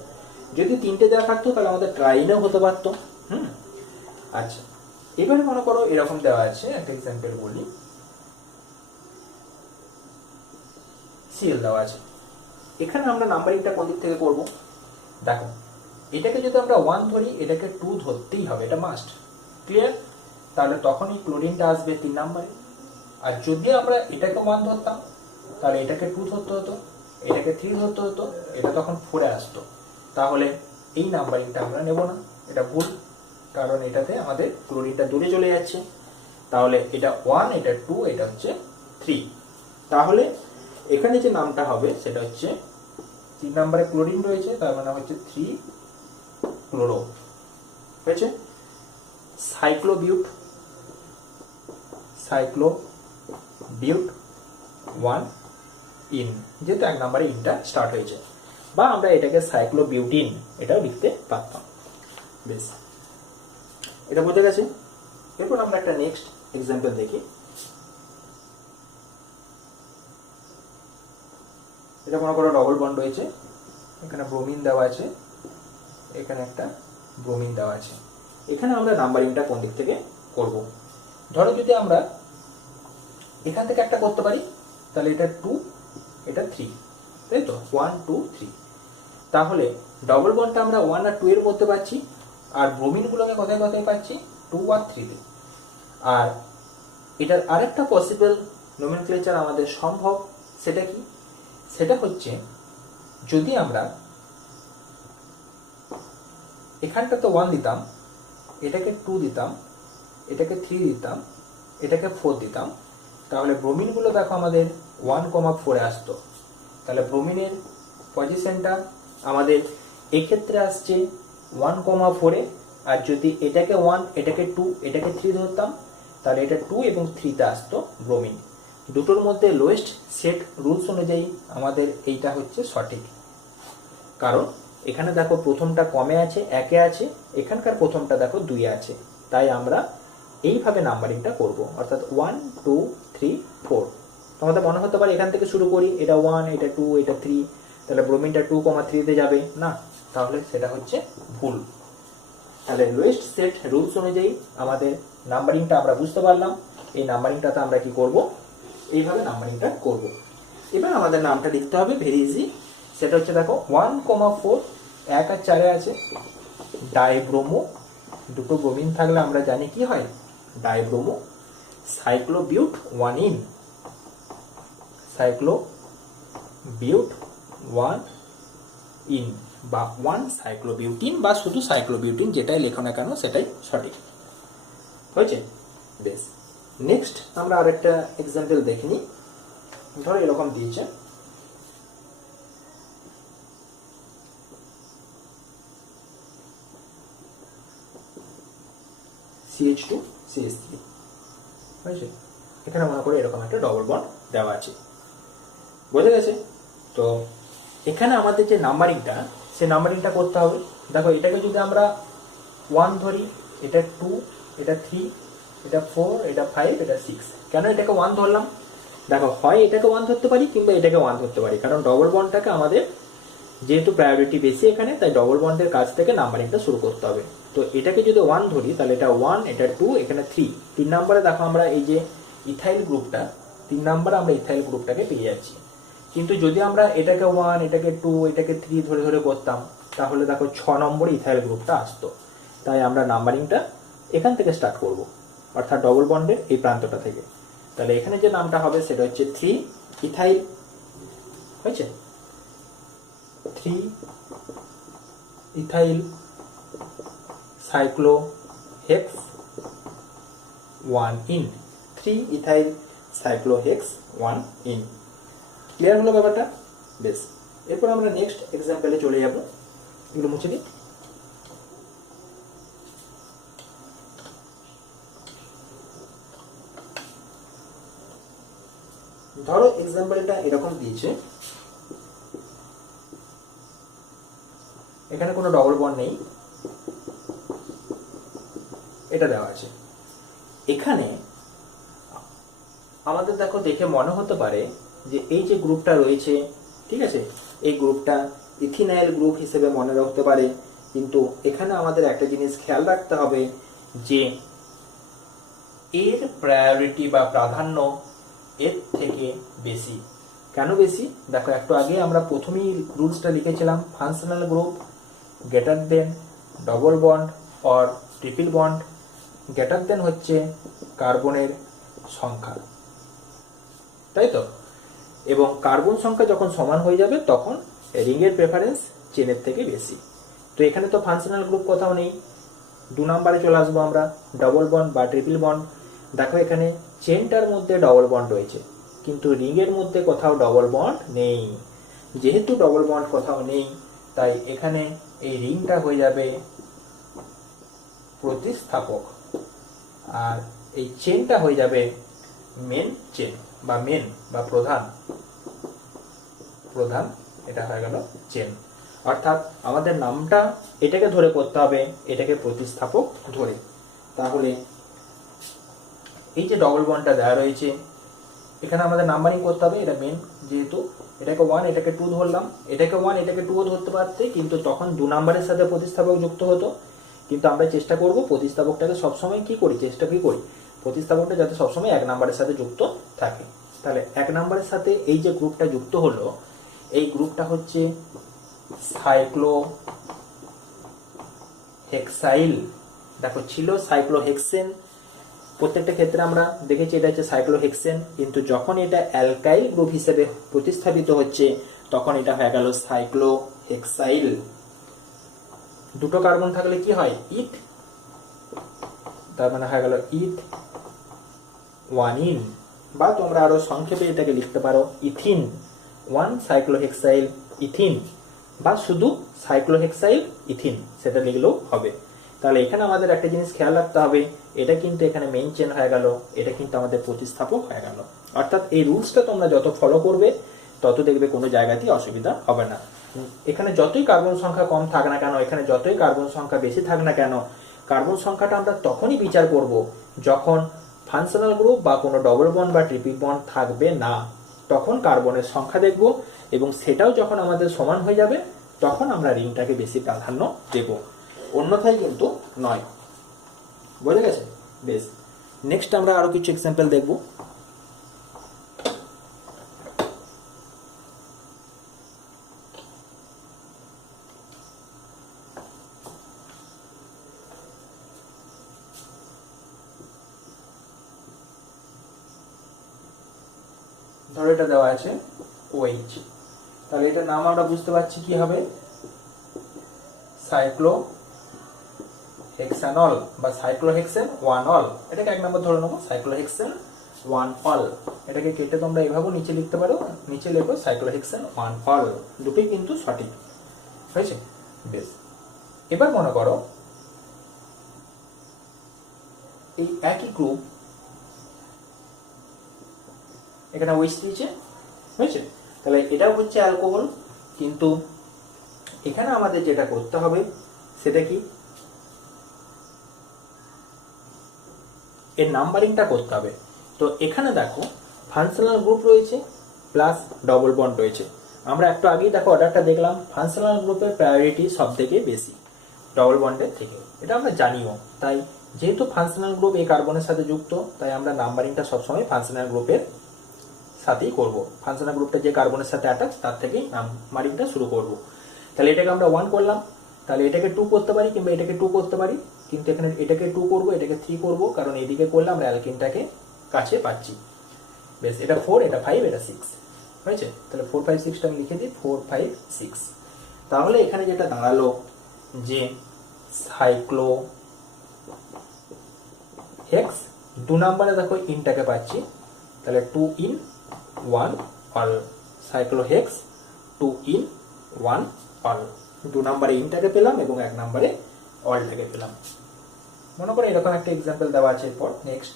যদি 3টে দেওয়া থাকতো তাহলে আমাদের ট্রাইনও হতে পারতো। আচ্ছা, এবারে মনে করো এরকম দেওয়া আছে, একটা এক্সাম্পল বলি, সিএল দেওয়া আছে, এখানে আমরা নাম্বারিংটা কোন দিক থেকে করব? দেখো এটাকে যদি আমরা 1 ধরি, এটাকে 2 ধরতেই হবে, এটা মাস্ট, ক্লিয়ার? তাহলে তখনই ক্লোরিনটা আসবে 3 নাম্বারে। আর যদি আমরা এটাকে 1 ধরতাম তাহলে এটাকে 2 ধরতে হতো, এটাকে 3 ধরতে হতো, এটা তখন 4-এ আসতো, তাহলে এই নাম্বারিংটা আমরা নেব না, এটা ভুল, কারণ এটাতে আমাদের ক্লোরিনটা দূরে চলে যাচ্ছে। তাহলে এটা 1, এটা 2, এটা হচ্ছে 3, তাহলে এখানে যে নামটা হবে সেটা হচ্ছে 3 নম্বরে ক্লোরিন রয়েছে, তার মানে হচ্ছে 3 ক্লোরো, হয়েছে? সাইক্লোবিউট, সাইক্লোবিউট 1 ইন, যেহেতু 1 নম্বরে ইনটা স্টার্ট হয়েছে, বা আমরা এটাকে সাইক্লোবিউটিন এটাও লিখতে পারতাম। বেশ, এটা বোঝা গেছে। এরপর আমরা একটা নেক্সট এক্সাম্পল দেখি। এটা মনে করো ডবল বন্ড রয়েছে, এখানে ব্রোমিন দেওয়া আছে, এখানে একটা ব্রোমিন দেওয়া আছে। এখানে আমরা নাম্বারিংটা কোন দিক থেকে করব? ধরো যদি আমরা এখান থেকে একটা করতে পারি, তাহলে এটা 2, এটা 3, তাই তো 1 2 3। তাহলে ডবল বন্ডটা আমরা 1 আর 2 এর মধ্যে পাচ্ছি, আর ব্রোমিনগুলোকে কোথায় কোথায় পাচ্ছি? 2 আর 3 তে। আর এটার আরেকটা পসিবল নোমেনক্লেচার আমাদের সম্ভব, সেটা কি? সেটা হচ্ছে যদি আমরা এখানটাতে 1 দিতাম, এটাকে 2 দিতাম, এটাকে 3 দিতাম, এটাকে 4 দিতাম, তাহলে ব্রোমিনগুলো দেখো আমাদের 1,4 এ আসতো। তাহলে ব্রোমিনের পজিশনটা আমাদের এক্ষেত্রে আসছে 1,4 এ। আর যদি এটাকে 1, এটাকে 2, এটাকে 3 ধরতাম, তাহলে এটা 2 এবং 3 তে আসতো ব্রোমিন। দুটোর মধ্যে লোয়েস্ট সেট রুলস অনুযায়ী আমাদের এইটা হচ্ছে সঠিক। কারণ এখানে দেখো প্রথমটা কমে আছে, 1 এ আছে, এখানকার প্রথমটা দেখো 2 এ আছে। তাই আমরা এইভাবে নাম্বারিংটা করব, অর্থাৎ 1 2 3 4। তোমাদের মনে হতে পারে এখান থেকে শুরু করি, এটা 1, এটা 2, এটা 3, তাহলে ব্রোমিনটা 2,3 তে যাবে না, তাহলে সেটা হচ্ছে ভুল। তাহলে লোয়েস্ট সেট রুলস অনুযায়ী আমাদের নাম্বারিংটা আমরা বুঝতে পারলাম। এই নাম্বারিংটাতে আমরা কি করব? এইভাবে নাম্বারিংটা করব। এবার আমাদের নামটা লিখতে হবে, ভেরি ইজি। সেটা হচ্ছে দেখো 1,4, 1 আর 4 এ আছে ডাইব্রোমো। দুটো ব্রোমিন থাকলে আমরা জানি কি হয়? ডাইব্রোমো সাইক্লোবিউট 1 ইন, সাইক্লোবিউট 1 ইন, বা 1 সাইক্লোবিউটিন, বা শুধু সাইক্লোবিউটিন, যেটাই লেখো না কেন সেটাই সঠিক হয়েছে। বেশ, নেক্সট আমরা আরেকটা এক্সাম্পল দেখে নিই। ধরো এরকম দিয়েছে, CH2 CH3 হয়েছে। এখানে মনে করে এরকম একটা ডবল বন্ড দেওয়া আছে, বোঝা গেছে? তো এখানে আমাদের যে নাম্বারিংটা, সেই নাম্বারিংটা করতে হবে। দেখো এটাকে যদি আমরা 1 ধরি, এটা 2, এটা 3, এটা 4, এটা 5, এটা 6। কেন এটাকে 1 ধরলাম? দেখো হয় এটাকে 1 ধরতে পারি, কিংবা এটাকে 1 ধরতে পারি, কারণ ডবল বন্ডটাকে আমাদের যেহেতু প্রায়োরিটি বেশি এখানে, তাই ডবল বন্ডের কাছ থেকে নাম্বারিংটা শুরু করতে হবে। তো এটাকে যদি 1 ধরি, তাহলে এটা 1, এটা 2, এখানে 3। 3 নম্বরে দেখো আমরা এই যে ইথাইল গ্রুপটা, 3 নম্বরে আমরা ইথাইল গ্রুপটাকে পেয়ে যাচ্ছি। কিন্তু যদি আমরা এটাকে 1, এটাকে 2, এটাকে 3 ধরে ধরে করতাম, তাহলে দেখো 6 নম্বরে ইথাইল গ্রুপটা আসতো। তাই আমরা নাম্বারিংটা এখান থেকে স্টার্ট করব, অর্থাৎ ডবল বন্ডের এই প্রান্তটা থেকে। তাহলে এখানে যে নামটা হবে সেটা হচ্ছে 3 ইথাইল, হয়েছে? 3 ethyl cyclohex 1 ene, 3 ethyl cyclohex 1 ene. Clear হলো ব্যাপারটা? বেশ, এরপর আমরা নেক্সট এক্সাম্পলে চলে যাব। এগুলো মুছে দিই। ধরো এক্সাম্পলটা এরকম দিয়েছে, এখানে কোনো ডবল বন্ড নেই, এটা দেওয়া আছে। এখানে আমাদের দেখো দেখে মনে হতে পারে যে এই যে গ্রুপটা রয়েছে, ঠিক আছে, এই গ্রুপটা ইথিনাইল গ্রুপ হিসেবে মনে রাখতে পারে। কিন্তু এখানে আমাদের একটা জিনিস খেয়াল রাখতে হবে যে এর প্রায়োরিটি বা প্রাধান্য এর থেকে বেশি। কেন বেশি? দেখো একটু আগে আমরা প্রথমেই রুলসটা লিখেছিলাম, functional group greater than double bond or triple bond. Greater than হচ্ছে কার্বনের সংখ্যা, তাই তো? এবং কার্বন সংখ্যা যখন সমান হয়ে যাবে তখন রিংয়ের প্রেফারেন্স চেনের থেকে বেশি। তো এখানে তো ফাংশনাল গ্রুপ কোথাও নেই। 2 নম্বরে চলে আসবো আমরা, ডবল বন্ড বা ট্রিপল বন্ড। দেখো এখানে চেনটার মধ্যে ডবল বন্ড রয়েছে, কিন্তু রিংয়ের মধ্যে কোথাও ডবল বন্ড নেই। যেহেতু ডবল বন্ড কোথাও নেই, তাই এখানে এই রিংটা হয়ে যাবে প্রতিস্থাপক, আর এই চেনটা হয়ে যাবে মেন চেন বা মেন বা প্রধান। এটা হয়ে গেল চেন। অর্থাৎ আমাদের নামটা এটাকে ধরে করতে হবে, এটাকে প্রতিস্থাপক ধরে। তাহলে এই যে ডবল বন্ডটা দেওয়া রয়েছে, এখানে আমাদের নাম্বারিং করতে হবে, এটা মেন, যেহেতু এটাকে 1 এটাকে 2 ধরলাম, এটাকে 1 এটাকে 2 ধরতে পারতে, কিন্তু তখন 2 নাম্বারের সাথে প্রতিস্থাপক যুক্ত হতো। কিন্তু আমরা চেষ্টা করব প্রতিস্থাপকটাকে সবসময় কি করি, প্রতিস্থাপকটা যাতে সবসময় 1 নাম্বারের সাথে যুক্ত থাকে। তাহলে 1 নাম্বারের সাথে এই যে গ্রুপটা যুক্ত হলো, এই গ্রুপটা হচ্ছে সাইক্লোহেক্সাইল। দেখো ছিল সাইক্লোহেক্সেন, প্রত্যেকটা ক্ষেত্রে আমরা দেখেছি এটা হচ্ছে সাইক্লোহেক্সেন, কিন্তু যখন এটা অ্যালকাইল গ্রুপ হিসেবে প্রতিস্থাপিত হচ্ছে তখন এটা হয়ে গেল সাইক্লোহেক্সাইল। দুটো কার্বন থাকলে কি হয়, ইথ, তার মানে হয়ে গেল ইথ ওয়ানিন, বা তোমরা আরো সংক্ষেপে এটাকে লিখতে পারো ইথিন, 1 সাইক্লোহেক্সাইল ইথিন, বা শুধু সাইক্লোহেক্সাইল ইথিন সেটা লিখলেও হবে। তাহলে এখানে আমাদের একটা জিনিস খেয়াল রাখতে হবে, এটা কিন্তু এখানে মেইন চেন হয়ে গেল, এটা কিন্তু আমাদের প্রতিস্থাপক হয়ে গেল। অর্থাৎ এই রুলসটা তোমরা যত ফলো করবে তত দেখবে কোনো জায়গাতেই অসুবিধা হবে না। এখানে যতই কার্বন সংখ্যা কম থাক না কেন, এখানে যতই কার্বন সংখ্যা বেশি থাক না কেন, কার্বন সংখ্যাটা আমরা তখনই বিচার করব যখন ফাংশনাল গ্রুপ বা কোনো ডবল বন্ড বা ট্রিপল বন্ড থাকবে না, তখন কার্বনের সংখ্যা দেখব, এবং সেটাও যখন আমাদের সমান হয়ে যাবে তখন আমরা রিংটাকে বেশি প্রাধান্য দেব, অন্যথায় কিন্তু নয়। বুঝে গেছে? বেশ, নেক্সট আমরা আরো কিছু এক্সাম্পল দেখব। ধরো এটা দেওয়া আছে OH, তাহলে এটার নাম আমরা বুঝতে পারছি কি হবে, সাইক্লোহেক্সানল বা সাইক্লোহেক্সেন 1 অল। এটাকে 1 নম্বর ধরে নেবো, সাইক্লোহেক্সেন 1 অল। এটাকে কেটে তোমরা এভাবেও নিচে লিখতে পারো, নিচে লেখো সাইক্লোহেক্সেন 1 অল, দুটোই কিন্তু সঠিক হয়েছে। বেশ, এবার মনে করো এই একই গ্রুপ এখানে OH দিয়েছে, হয়েছে? তাহলে এটাও হচ্ছে অ্যালকোহল, কিন্তু এখানে আমাদের যেটা করতে হবে সেটা কি, এর নাম্বারিংটা করতে হবে। তো এখানে দেখো ফাংশনাল গ্রুপ রয়েছে প্লাস ডবল বন্ড রয়েছে। আমরা একটু আগেই দেখো অর্ডারটা দেখলাম, ফাংশনাল গ্রুপের প্রায়োরিটি সব থেকে বেশি ডবল বন্ডের থেকে, এটা আমরা জানিও। তাই যেহেতু ফাংশনাল গ্রুপ এই কার্বনের সাথে যুক্ত, তাই আমরা নাম্বারিংটা সবসময় ফাংশনাল গ্রুপের সাথেই করব। ফাংশনাল গ্রুপটা যে কার্বনের সাথে অ্যাটাচ তার থেকেই নাম্বারিংটা শুরু করব। তাহলে এটাকে আমরা 1 করলাম, তাহলে এটাকে 2 করতে পারি কিংবা এটাকে 2 করতে পারি, কিন্তু এখানে এটাকে 2 করব, এটাকে 3 করব, কারণ এদিকে করলে আমরা অ্যালকিনটাকে কাছে পাচ্ছি। বেশ, এটা 4, এটা 5, এটা 6 হয়েছে। তাহলে 4 5 6টা আমি লিখে দিই, 4 5 6। তাহলে এখানে যেটা দাঁড়ালো যে সাইক্লোহেক্স 2 নম্বরে দেখো ইনটাকে পাচ্ছি, তাহলে 2 in 1 অল, সাইক্লোহেক্স 2 in 1 অল, 2 নম্বরে ইনটাকে পেলাম এবং 1 নম্বরে অলটাকে পেলাম। মনে করো এরকম একটা এক্সাম্পল দেওয়া আছে। এরপর নেক্সট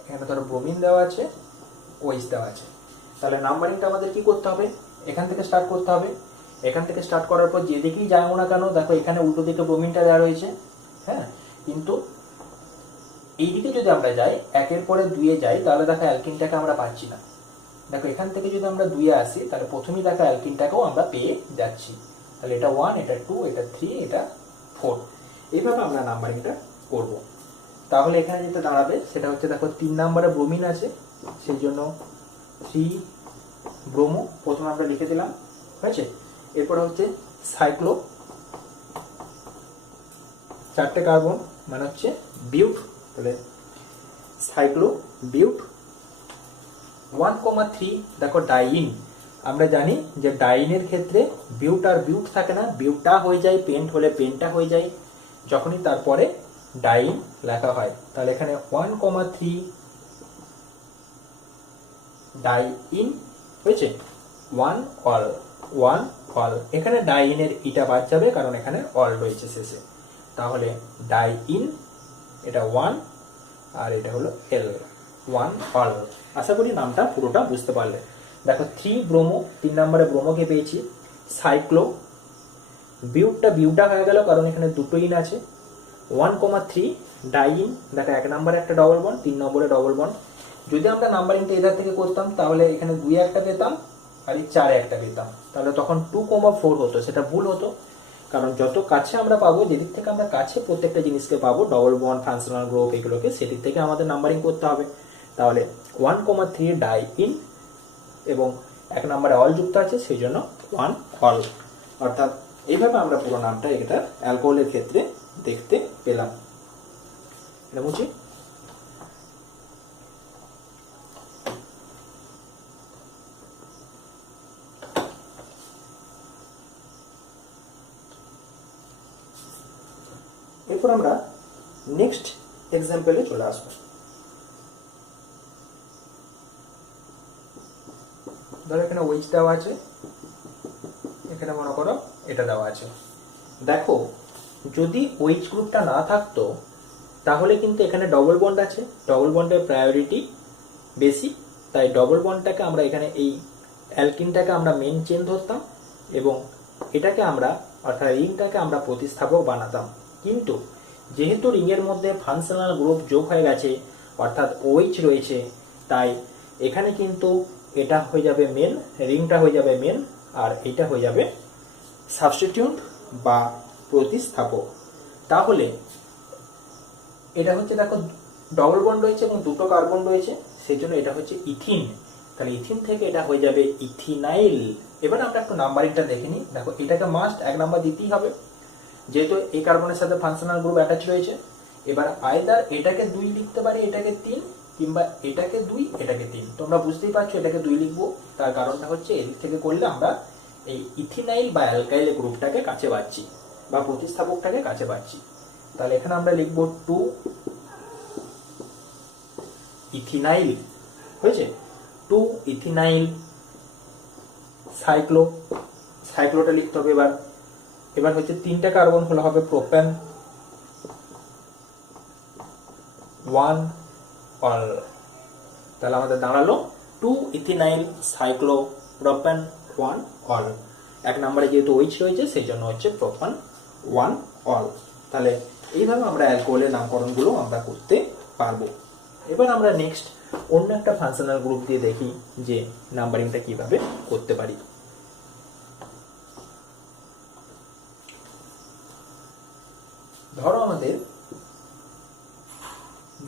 এখানে ধরো ব্রোমিন দেওয়া আছে, OH দেওয়া আছে। তাহলে নাম্বারিংটা আমাদের কি করতে হবে, এখান থেকে স্টার্ট করতে হবে। এখান থেকে স্টার্ট করার পর যেদিকেই যাবো না কেন, দেখো এখানে উল্টো দিকে ব্রোমিনটা দেওয়া রয়েছে, হ্যাঁ, কিন্তু এইদিকে যদি আমরা যাই, 1-এর পরে 2-এ যাই, তাহলে দেখো অ্যালকিনটাকে আমরা পাচ্ছি না। দেখো এখান থেকে যদি আমরা 2-এ আসি, তাহলে প্রথমেই দেখো অ্যালকিনটাকেও আমরা পেয়ে যাচ্ছি। তাহলে এটা 1, এটা 2, এটা 3, এটা 4, এইভাবে আমরা নাম্বারিংটা করব। তাহলে এখানে যেটা দাঁড়াবে সেটা হচ্ছে, দেখো 3 নম্বরে ব্রোমিন আছে, সেই জন্য 3 ব্রোমো প্রথমে আমরা লিখে দিলাম, হয়েছে। এরপরে হচ্ছে সাইক্লো, 4টে কার্বন মানে হচ্ছে বিউট, তাহলে সাইক্লো বিউট 1,3। দেখো ডাইন, আমরা জানি যে ডাইনের ক্ষেত্রে বিউট আর বিউট থাকে না, বিউটা হয়ে যায় পেন্ট হলে পেন্টা হয়ে যায় যখনই তারপরে ডাইন লেখা হয়। তাহলে এখানে 1,3 ডাইন হয়েছে, 1 অল, 1 অল। এখানে ডাইনের ইটা বাদ যাবে কারণ এখানে অল রয়েছে শেষে। তাহলে ডাইন, এটা 1 আর এটা হলো এল, 1 অল। আশা করি নামটা পুরোটা বুঝতে পারলে। দেখো 3 ব্রোমো, 3 নম্বরে ব্রোমোকে পেয়েছি। সাইক্লো বিউটা হয়ে গেল কারণ এখানে দুটো ইন আছে। 1,3 ডাইন, দেখো 1 নম্বরে একটা ডবল বন্ড, 3 নম্বরে ডবল বন্ড। যদি আমরা নাম্বারিংটা এধার থেকে করতাম তাহলে এখানে 2 একটা পেতাম আর এই 4 একটা পেতাম, তাহলে তখন 2,4 হতো, সেটা ভুল হতো। কারণ যত কাছে আমরা পাবো, যেদিক থেকে আমরা কাছে প্রত্যেকটা জিনিসকে পাবো, ডবল বন্ড, ফাংশনাল গ্রুপ এগুলোকে, সেদিক থেকে আমাদের নাম্বারিং করতে হবে। তাহলে 1,3 ডাই ইন এবং 1 নম্বরে অল যুক্ত আছে, সেই জন্য 1 অল। অর্থাৎ এইভাবে আমরা পুরো নামটা এটা অ্যালকোহলের ক্ষেত্রে দেখতে পেলাম। এটা বুঝি। এরপর আমরা নেক্সট এক্সাম্পলে চলে আসবো। ধরো এখানে ওয়েজ দেওয়া আছে, এখানে মনে করো এটা দেওয়া আছে। দেখো যদি ওয়েজ গ্রুপটা না থাকতো তাহলে কিন্তু এখানে ডবল বন্ড আছে, ডবল বন্ডের প্রায়োরিটি বেশি, তাই ডবল বন্ডটাকে আমরা এখানে এই অ্যালকিনটাকে আমরা মেন চেন ধরতাম এবং এটাকে আমরা অর্থাৎ রিংটাকে আমরা প্রতিস্থাপক বানাতাম। কিন্তু যেহেতু রিংয়ের মধ্যে ফাংশনাল গ্রুপ যোগ হয়ে গেছে অর্থাৎ ওএইচ রয়েছে, তাই এখানে কিন্তু এটা হয়ে যাবে মেন, রিংটা হয়ে যাবে মেন, আর এটা হয়ে যাবে সাবস্টিটিউট বা প্রতিস্থাপক। তাহলে এটা হচ্ছে, দেখো ডবল বন্ড রয়েছে এবং দুটো কার্বন রয়েছে, সেই জন্য এটা হচ্ছে ইথিন। তাহলে ইথিন থেকে এটা হয়ে যাবে ইথিনাইল। এবার আমরা একটু নাম্বারিংটা দেখে নিই। দেখো এটাকে মাস্ট 1 নাম্বার দিতেই হবে, যেহেতু এই কার্বনের সাথে ফাংশনাল গ্রুপ অ্যাটাচ রয়েছে। এবার আইদার এটাকে 2 লিখতে পারি, এটাকে 3, কিংবা এটাকে 2 এটাকে 3। তোমরা বুঝতেই পারছো এটাকে 2 লিখবো, তার কারণটা হচ্ছে এদিক থেকে করলে আমরা এই ইথিনাইল বা অ্যালকাইল গ্রুপটাকে কাছে পাচ্ছি বা প্রতিস্থাপকটাকে কাছে পাচ্ছি। তাহলে এখানে আমরা লিখবো 2 ইথিনাইল, হয়েছে 2 ইথিনাইল সাইক্লো, সাইক্লোটা লিখতে হবে। এবার হচ্ছে 3টে কার্বন হলে হবে প্রোপেন 1 অল। তাহলে আমাদের দাঁড়ালো 2 ইথিনাইল সাইক্লো প্রোপেন 1 অল। 1 নম্বরে যেহেতু ওইচ রয়েছে সেই জন্য হচ্ছে প্রোপেন 1 অল। তাহলে এইভাবে আমরা অ্যালকোহলের নামকরণগুলো আমরা করতে পারবো। এবার আমরা নেক্সট অন্য একটা ফাংশনাল গ্রুপ দিয়ে দেখি যে নাম্বারিংটা কিভাবে করতে পারি। ধরো আমাদের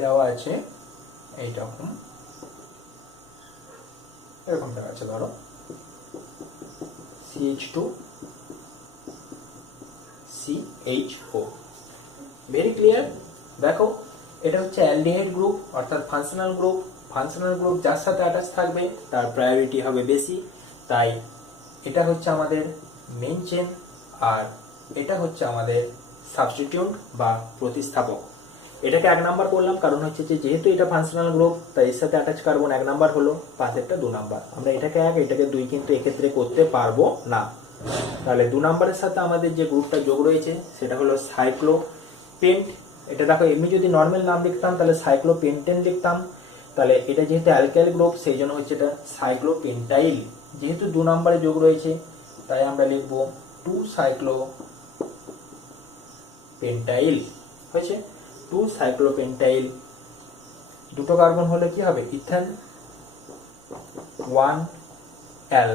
দেওয়া আছে এইরকম, এরকম দেওয়া আছে, ধরো CH2 CHO। Very clear. দেখো এটা হচ্ছে অ্যালডিহাইড গ্রুপ অর্থাৎ ফাংশনাল গ্রুপ। ফাংশনাল গ্রুপ যার সাথে অ্যাটাচ থাকবে তার প্রায়োরিটি হবে বেশি, তাই এটা হচ্ছে আমাদের মেইন চেন আর এটা হচ্ছে আমাদের সাবস্টিটিউট বা প্রতিস্থাপক। এটাকে 1 নাম্বার করলাম কারণ হচ্ছে যে যেহেতু এটা ফাংশনাল গ্রুপ তাই এর সাথে অ্যাটাচ কার্বন 1 নাম্বার হলো, পাশেরটা 2 নাম্বার। আমরা এটাকে 1 এটাকে 2 কিন্তু এক্ষেত্রে করতে পারবো না। তাহলে 2 নাম্বারের সাথে আমাদের যে গ্রুপটা যোগ রয়েছে সেটা হলো সাইক্লোপেন্ট। এটা দেখো এমনি যদি নর্মাল নাম লিখতাম তাহলে সাইক্লোপেন্টেন লিখতাম, তাহলে এটা যেহেতু অ্যালকাইল গ্রুপ সেই জন্য হচ্ছে এটা সাইক্লোপেন্টাইল। যেহেতু 2 নাম্বারে যোগ রয়েছে তাই আমরা লিখবো 2 সাইক্লোপেন্টাইল, হয়েছে 2 সাইক্লোপেন্টাইল। দুটো কার্বন হলে কি হবে ইথেন 1 এল।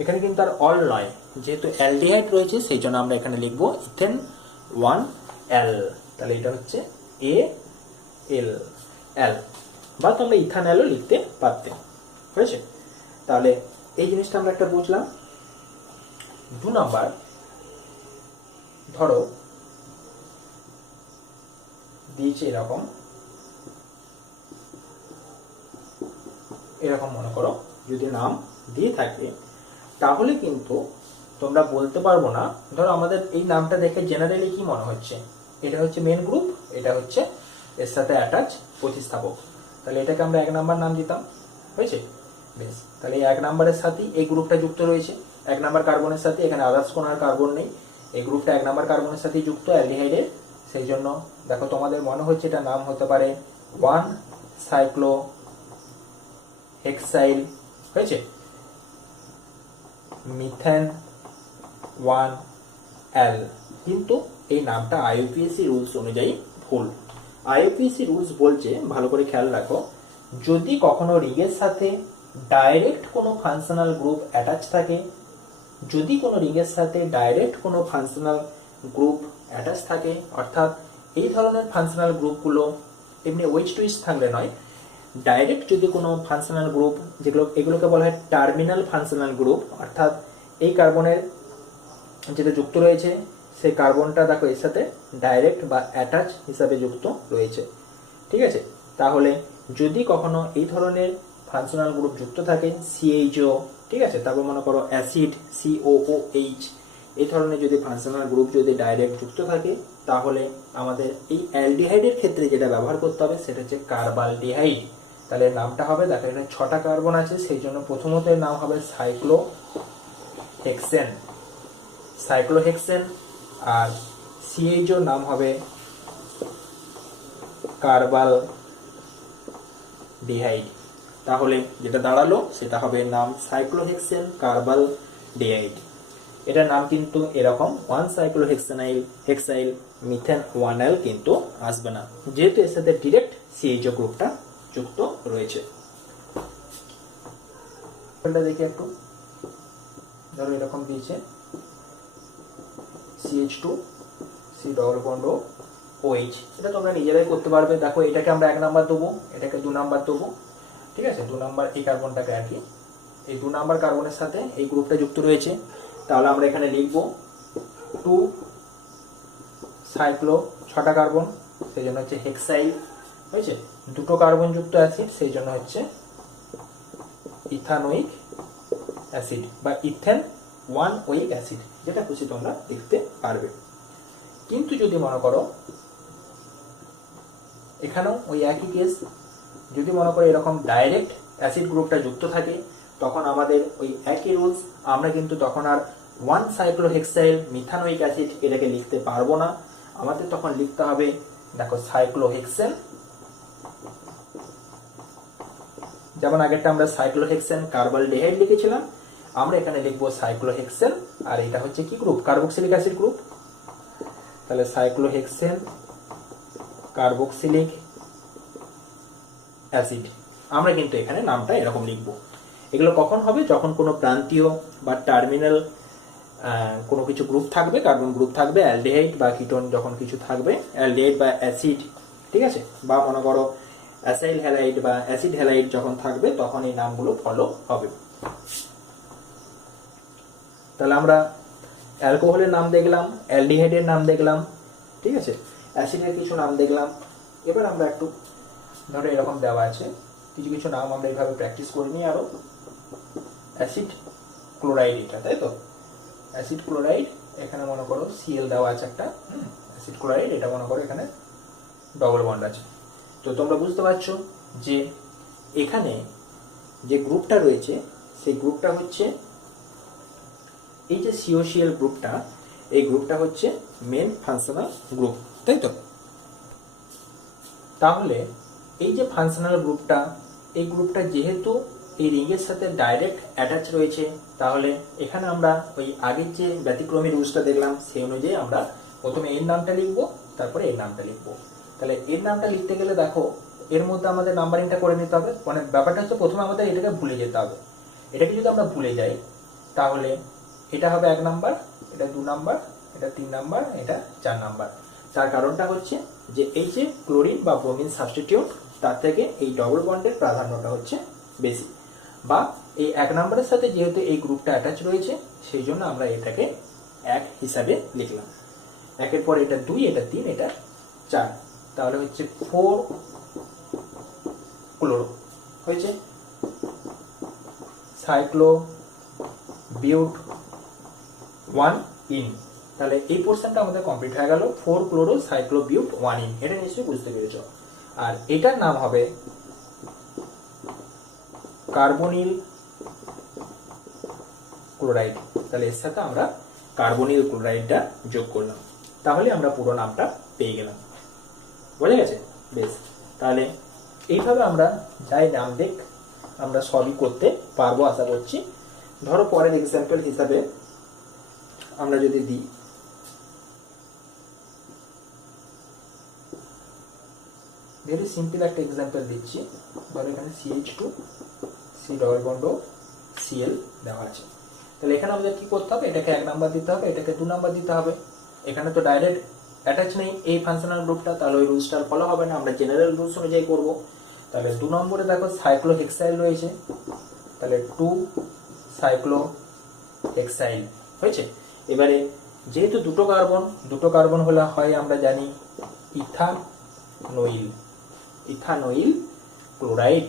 এখানে কিন্তু আর অল নয়, যেহেতু অ্যালডিহাইড রয়েছে সেই জন্য আমরা এখানে লিখবো ইথেন 1 এল। তাহলে এটা হচ্ছে এ এল এল, বা তোমরা ইথানলও লিখতে পারতে, হয়েছে। তাহলে এই জিনিসটা আমরা একটা বুঝলাম। 2 নাম্বার ধরো দিয়েছে এরকম, এরকম মনে করো যদি নাম দিয়ে থাকে তাহলে কিন্তু তোমরা বলতে পারবো না। ধরো আমাদের এই নামটা দেখে জেনারেলি কি মনে হচ্ছে, এটা হচ্ছে মেন গ্রুপ, এটা হচ্ছে এর সাথে অ্যাটাচ প্রতিস্থাপক। তাহলে এটাকে আমরা 1 নাম্বার নাম দিতাম, হয়েছে বেশ। তাহলে এই 1 নাম্বারের সাথেই এই গ্রুপটা যুক্ত রয়েছে, 1 নাম্বার কার্বনের সাথে। এখানে আদার্স কোনো আর কার্বন নেই, এই গ্রুপটা 1 নাম্বার কার্বনের সাথেই যুক্ত অ্যালডিহাইডের। সেই জন্য দেখো তোমাদের মনে হচ্ছে এটা নাম হতে পারে 1 সাইক্লো হেক্সাইল, হয়েছে মিথেন 1 এল। কিন্তু এই নামটা IUPAC রুলস অনুযায়ী ভুল। IUPAC রুলস বলছে, ভালো করে খেয়াল রাখো, যদি কখনো রিংয়ের সাথে ডাইরেক্ট কোনো ফাংশনাল গ্রুপ অ্যাটাচ থাকে, যদি কোনো রিংয়ের সাথে ডাইরেক্ট কোনো ফাংশনাল গ্রুপ অ্যাটাচ থাকে, অর্থাৎ এই ধরনের ফাংশনাল গ্রুপগুলো এমনি ওয়েজ টুইজ থাকলে নয়, ডাইরেক্ট যদি কোনো ফাংশনাল গ্রুপ, এগুলোকে বলা হয় টার্মিনাল ফাংশনাল গ্রুপ, অর্থাৎ এই কার্বনের যেটা যুক্ত রয়েছে সেই কার্বনটা দেখো এর সাথে ডাইরেক্ট বা অ্যাটাচ হিসাবে যুক্ত রয়েছে, ঠিক আছে। তাহলে যদি কখনো এই ধরনের ফাংশনাল গ্রুপ যুক্ত থাকে, CHO, ঠিক আছে, তারপর মনে করো অ্যাসিড COOH, এই ধরনের যদি ফাংশনাল গ্রুপ যদি ডাইরেক্ট যুক্ত থাকে, তাহলে আমাদের এই অ্যালডিহাইডের ক্ষেত্রে যেটা ব্যবহার করতে হবে সেটা হচ্ছে কার্বালডিহাইড। তাহলে নামটা হবে, দেখো এখানে 6টা কার্বন আছে, সেই জন্য প্রথমত এর নাম হবে সাইক্লোহেক্সেন, সাইক্লোহেক্সেন। আর CHO নাম হবে কার্বালডিহাইড। তাহলে যেটা দাঁড়ালো সেটা হবে নাম সাইক্লোহেক্সেন কার্বালডিহাইড। এটার নাম কিন্তু এরকম 1 সাইক্লোহেক্সাইল হেক্সাইল মিথেন 1L কিন্তু আসবে না, যেহেতু এর সাথে ডিরেক্ট CHO গ্রুপটা যুক্ত রয়েছে। দেখি একটু, ধরো এরকম দিয়েছে CH2 C double bond OH, এটা তোমরা নিজেরাই করতে পারবে। দেখো এটাকে আমরা 1 নাম্বার দেবো, এটাকে 2 নাম্বার দেবো, ঠিক আছে। 2 নাম্বার এই কার্বনটাকে আর কি, এই 2 নাম্বার কার্বনের সাথে এই গ্রুপটা যুক্ত রয়েছে। তাহলে আমরা এখানে লিখবো 2 সাইক্লো, 6টা কার্বন, সেই জন্য হচ্ছে হেক্সাইল, হয়েছে। 2টো কার্বন যুক্ত অ্যাসিড, সেই জন্য হচ্ছে ইথানোইক অ্যাসিড বা ইথেন 1 ওইক অ্যাসিড, যেটা খুশি তোমরা লিখতে পারবে। কিন্তু যদি মনে করো এখানেও ওই একই কেস, যদি মনে করো এরকম ডাইরেক্ট অ্যাসিড গ্রুপটা যুক্ত থাকে, তখন আমাদের ওই একই রুলস, আমরা কিন্তু তখন আর 1 সাইক্লোহেক্সাইল মিথানোইক অ্যাসিড এটাকে লিখতে পারবো না, আমাদের তখন লিখতে হবে, দেখো সাইক্লোহেক্সেন, যেমন আগেরটা আমরা সাইক্লোহেক্সেন কার্বালডিহাইড লিখেছিলাম, আমরা এখানে লিখবো সাইক্লোহেক্সেন, আর এটা হচ্ছে কি গ্রুপ, কার্বক্সিলিক অ্যাসিড গ্রুপ। তাহলে সাইক্লোহেক্সেন কার্বক্সিলিক অ্যাসিড, আমরা কিন্তু এখানে নামটা এরকম লিখবো। এগুলো কখন হবে, যখন কোনো প্রান্তীয় বা টার্মিনাল কোনো কিছু গ্রুপ থাকবে, কার্বন গ্রুপ থাকবে, অ্যালডিহাইড বা কিটোন যখন কিছু থাকবে, অ্যালডিহাইড বা অ্যাসিড, ঠিক আছে, বা মনে করো অ্যাসাইল হ্যালাইড বা অ্যাসিড হ্যালাইড যখন থাকবে, তখন এই নামগুলো ফলো হবে। তাহলে আমরা অ্যালকোহলের নাম দেখলাম, অ্যালডিহাইডের নাম দেখলাম, ঠিক আছে, অ্যাসিডের কিছু নাম দেখলাম। এবার আমরা একটু, ধরো এরকম দেওয়া আছে কিছু কিছু নাম, আমরা এইভাবে প্র্যাকটিস করে নিই আরো। অ্যাসিড ক্লোরাইড, এটা তাই তো, অ্যাসিড ক্লোরাইড, এখানে মনে করো Cl দেওয়া আছে একটা, অ্যাসিড ক্লোরাইড, এটা মনে করো এখানে ডবল বন্ড আছে। তো তোমরা বুঝতে পারছো যে এখানে যে গ্রুপটা রয়েছে সেই গ্রুপটা হচ্ছে এই যে COCl গ্রুপটা, এই গ্রুপটা হচ্ছে মেন ফাংশনাল গ্রুপ, তাই তো। তাহলে এই যে ফাংশনাল গ্রুপটা, এই গ্রুপটা যেহেতু এই রিংয়ের সাথে ডাইরেক্ট অ্যাটাচ রয়েছে, তাহলে এখানে আমরা ওই আগের যে ব্যতিক্রমী রুলসটা দেখলাম সেই অনুযায়ী আমরা প্রথমে এর নামটা লিখবো, তারপরে এর নামটা লিখবো। তাহলে এর নামটা লিখতে গেলে দেখো এর মধ্যে আমাদের নাম্বারিংটা করে নিতে হবে, মানে ব্যাপারটা হচ্ছে প্রথমে আমাদের এটাকে ভুলে যেতে হবে। এটাকে যদি আমরা ভুলে যাই তাহলে এটা হবে 1 নাম্বার, এটা 2 নাম্বার, এটা 3 নাম্বার, এটা 4 নাম্বার। তার কারণটা হচ্ছে যে এই যে ক্লোরিন বা ব্রোমিন সাবস্টিটিউট, তার থেকে এই ডবল বন্ডের প্রাধান্যটা হচ্ছে বেশি, বা এই 1 নাম্বারের সাথে যেহেতু এই গ্রুপটা অ্যাটাচ রয়েছে, সেই জন্য আমরা এটাকে 1 হিসাবে লিখলাম। 1-এর পর এটা 2, এটা 3, এটা 4, তাহলে হচ্ছে 4 ক্লোরো, হয়েছে সাইক্লো বিউট 1 ইন। তাহলে এই পোর্শনটা আমাদের কমপ্লিট হয়ে গেল, 4 ক্লোরো সাইক্লো বিউট 1 ইন, এটা নিশ্চয়ই বুঝতে পেরেছো। আর এটার নাম হবে কার্বনিল ক্লোরাইড। তাহলে এর সাথে আমরা কার্বনিল ক্লোরাইডটা যোগ করলাম, তাহলে আমরা পুরো নামটা পেয়ে গেলাম। বোঝা গেছে? বেশ, তাহলে এইভাবে আমরা যাই নাম দেখ আমরা সবই করতে পারবো আশা করছি। ধরো পরের এক্সাম্পল হিসাবে আমরা যদি দিই, ভেরি সিম্পল একটা এক্সাম্পল দিচ্ছি। ধরো এখানে CH2 C ডবল বন্ড ও Cl দেওয়া আছে। তাহলে এখানে আমাদের কি করতে হবে, এটাকে 1 নাম্বার দিতে হবে, এটাকে 2 নাম্বার দিতে হবে। এখানে তো ডাইরেক্ট অ্যাটাচ নেই এই ফাংশনাল গ্রুপটা, তাহলে ওই রুলসটা ফলো হবে না, আমরা জেনারেল রুলস অনুযায়ী করব। তাহলে 2 নম্বরে দেখো সাইক্লোহেক্সাইল রয়েছে, তাহলে 2 সাইক্লোহেক্সাইল হয়েছে। এবারে যেহেতু দুটো কার্বন হলে হয় আমরা জানি ইথানোইল ক্লোরাইড,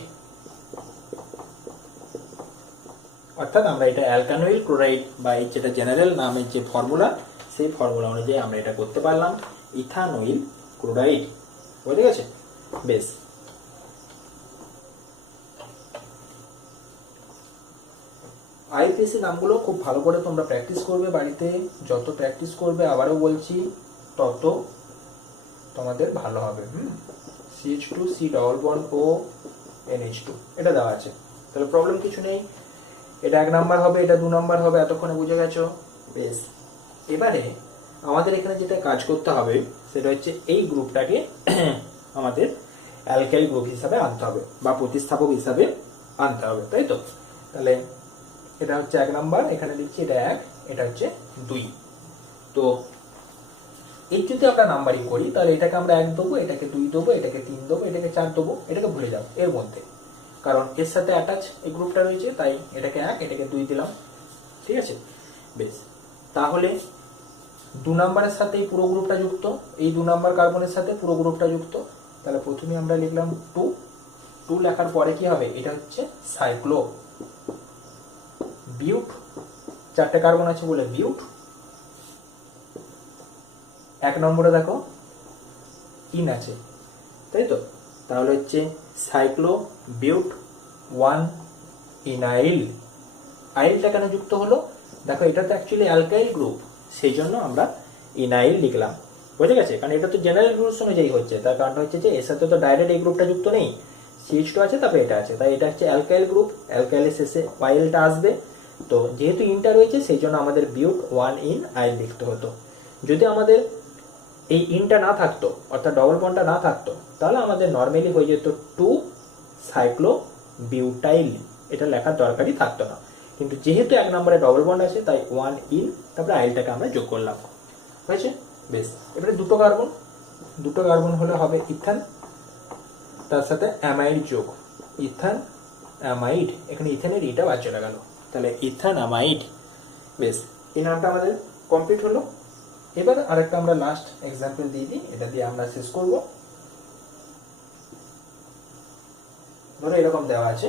অর্থাৎ আমরা এটা অ্যালকানোইল ক্লোরাইড বা এই যেটা জেনারেল নামের যে ফর্মুলা, সেই ফর্মুলা অনুযায়ী আমরা এটা করতে পারলাম, ইথানোইল ক্লোরাইড। বুঝে গেছে? বেশ, আইপিএসসি নামগুলো খুব ভালো করে তোমরা প্র্যাকটিস করবে বাড়িতে। যত প্র্যাকটিস করবে, আবারও বলছি, তত তোমাদের ভালো হবে। CH2 C ডবল বন্ড ও NH2 এটা দেওয়া আছে, তাহলে প্রবলেম কিছু নেই। এটা 1 নাম্বার হবে, এটা 2 নাম্বার হবে, এতক্ষণে বুঝে গেছো? বেশ, এবারে আমাদের এখানে যেটা কাজ করতে হবে সেটা হচ্ছে এই গ্রুপটাকে আমাদের অ্যালকাইল গ্রুপ হিসাবে আনতে হবে বা প্রতিস্থাপক হিসাবে আনতে হবে, তাই তো? তাহলে এটা হচ্ছে 1 নাম্বার, এখানে লিখছি এটা 1, এটা হচ্ছে 2। তো এই যদি আমরা নাম্বারিং করি, তাহলে এটাকে আমরা 1 দেবো, এটাকে 2 দেবো, এটাকে 3 দেবো, এটাকে 4 দেবো, এটাকে ভুলে যাও এর মধ্যে, কারণ এর সাথে অ্যাটাচ এই গ্রুপটা রয়েছে, তাই এটাকে 1, এটাকে 2 দিলাম। ঠিক আছে? বেশ, তাহলে 2 নাম্বারের সাথে এই পুরো গ্রুপটা যুক্ত, এই 2 নাম্বার কার্বনের সাথে পুরো গ্রুপটা যুক্ত। তাহলে প্রথমে আমরা লিখলাম 2 লেখার পরে কি হবে, এটা হচ্ছে সাইক্লো বিউট, 4টে কার্বন আছে বলে বিউট। 1 নম্বরে দেখো ইন আছে, তাই তো? তাহলে হচ্ছে সাইক্লো বিউট 1 ইনাইল। আইলটা কেন যুক্ত হলো, দেখো এটা তো অ্যাকচুয়ালি অ্যালকাইল গ্রুপ, সেই জন্য আমরা ইনাইল লিখলাম। বুঝে গেছে? কারণ এটা তো জেনারেল রুলস অনুযায়ী হচ্ছে, তার কারণটা হচ্ছে যে এর সাথে তো ডাইরেক্ট এই গ্রুপটা যুক্ত নেই, CH2 আছে, তারপরে এটা আছে, তাই এটা হচ্ছে অ্যালকাইল গ্রুপ, অ্যালকাইলের শেষে ওয়াইলটা আসবে। তো যেহেতু ইনটা রয়েছে, সেই জন্য আমাদের বিউট 1 ইন আইল লিখতে হতো। যদি আমাদের এই ইনটা না থাকতো, অর্থাৎ ডবল বন্ডটা না থাকতো, তাহলে আমাদের নর্মালি হয়ে যেত 2 সাইক্লো বিউটাইল, এটা লেখার দরকারই থাকতো না। কিন্তু যেহেতু 1 নম্বরে ডবল বন্ড আছে, তাই 1 ইন, তারপরে আইলটাকে আমরা যোগ করলাম। হয়েছে? বেশ, এবারে দুটো কার্বন হলে হবে ইথান, তার সাথে অ্যামাইড যোগ, ইথান অ্যামাইড। এখানে ইথানের ইটা বাদ চলে গেল, তাহলে ইথান অ্যামাইড। বেশ, এই নামটা আমাদের কমপ্লিট হলো। এবার আরেকটা আমরা লাস্ট এক্সাম্পল দিয়ে দিই, এটা দিয়ে আমরা শেষ করব। ধরো এরকম দেওয়া আছে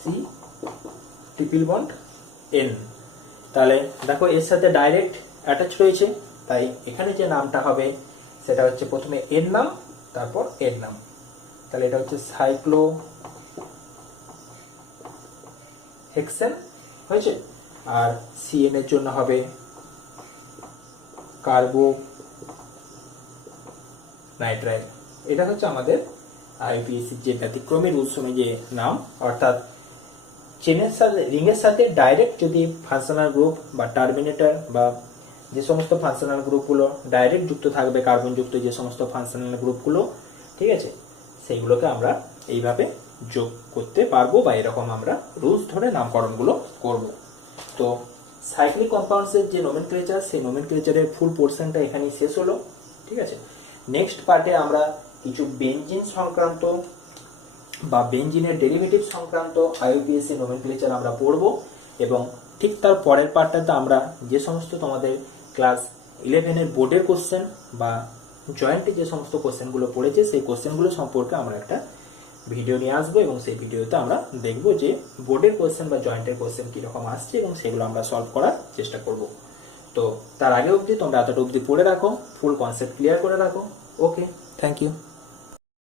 C ট্রিপল বন্ড N, তাহলে দেখো এর সাথে ডাইরেক্ট অ্যাটাচ রয়েছে, তাই এখানে যে নামটা হবে সেটা হচ্ছে প্রথমে এর নাম, তারপর এর নাম। তাহলে এটা হচ্ছে সাইক্লো হেক্সেন হয়েছে, আর CN এর জন্য হবে কার্বো নাইট্রাইল। এটা হচ্ছে আমাদের আইপিএসসি যে ব্যতিক্রমী রুলস অনুযায়ী নাম, অর্থাৎ চেনের সাথে রিংয়ের সাথে ডাইরেক্ট যদি ফাংশনাল গ্রুপ বা টার্মিনেটর বা যে সমস্ত ফাংশনাল গ্রুপগুলো ডাইরেক্ট যুক্ত থাকবে, কার্বন যুক্ত যে সমস্ত ফাংশনাল গ্রুপগুলো, ঠিক আছে, সেইগুলোকে আমরা এইভাবে যোগ করতে পারবো, বা এরকম আমরা রুলস ধরে নামকরণগুলো করব। তো সাইক্লিক কম্পাউন্ডসের যে নোমেনক্লেচার, সেই নোমেনক্লেচারের ফুল পোর্শনটা এখানেই শেষ হলো। ঠিক আছে, নেক্সট পার্টে আমরা কিছু বেনজিন সংক্রান্ত বা বেনজিনের ডেরিভেটিভ সংক্রান্ত আইইউপিএসসি নোমেনক্লেচার আমরা পড়ব, এবং ঠিক তার পরের পার্টটাতে আমরা যে সমস্ত তোমাদের ক্লাস 11-এর বোর্ডের কোশ্চেন বা জয়েন্টে যে সমস্ত কোশ্চেনগুলো পড়েছে, সেই কোশ্চেনগুলো সম্পর্কে আমরা একটা ভিডিও নিয়ে আসবো, এবং সেই ভিডিওতে আমরা দেখব যে বোর্ডের কোশ্চেন বা জয়েন্টের কোশ্চেন কীরকম আসছে, এবং সেগুলো আমরা সলভ করার চেষ্টা করব। তো তার আগে অবধি তোমরা এতটা অবধি পড়ে রাখো, ফুল কনসেপ্ট ক্লিয়ার করে রাখো। ওকে, থ্যাংক ইউ।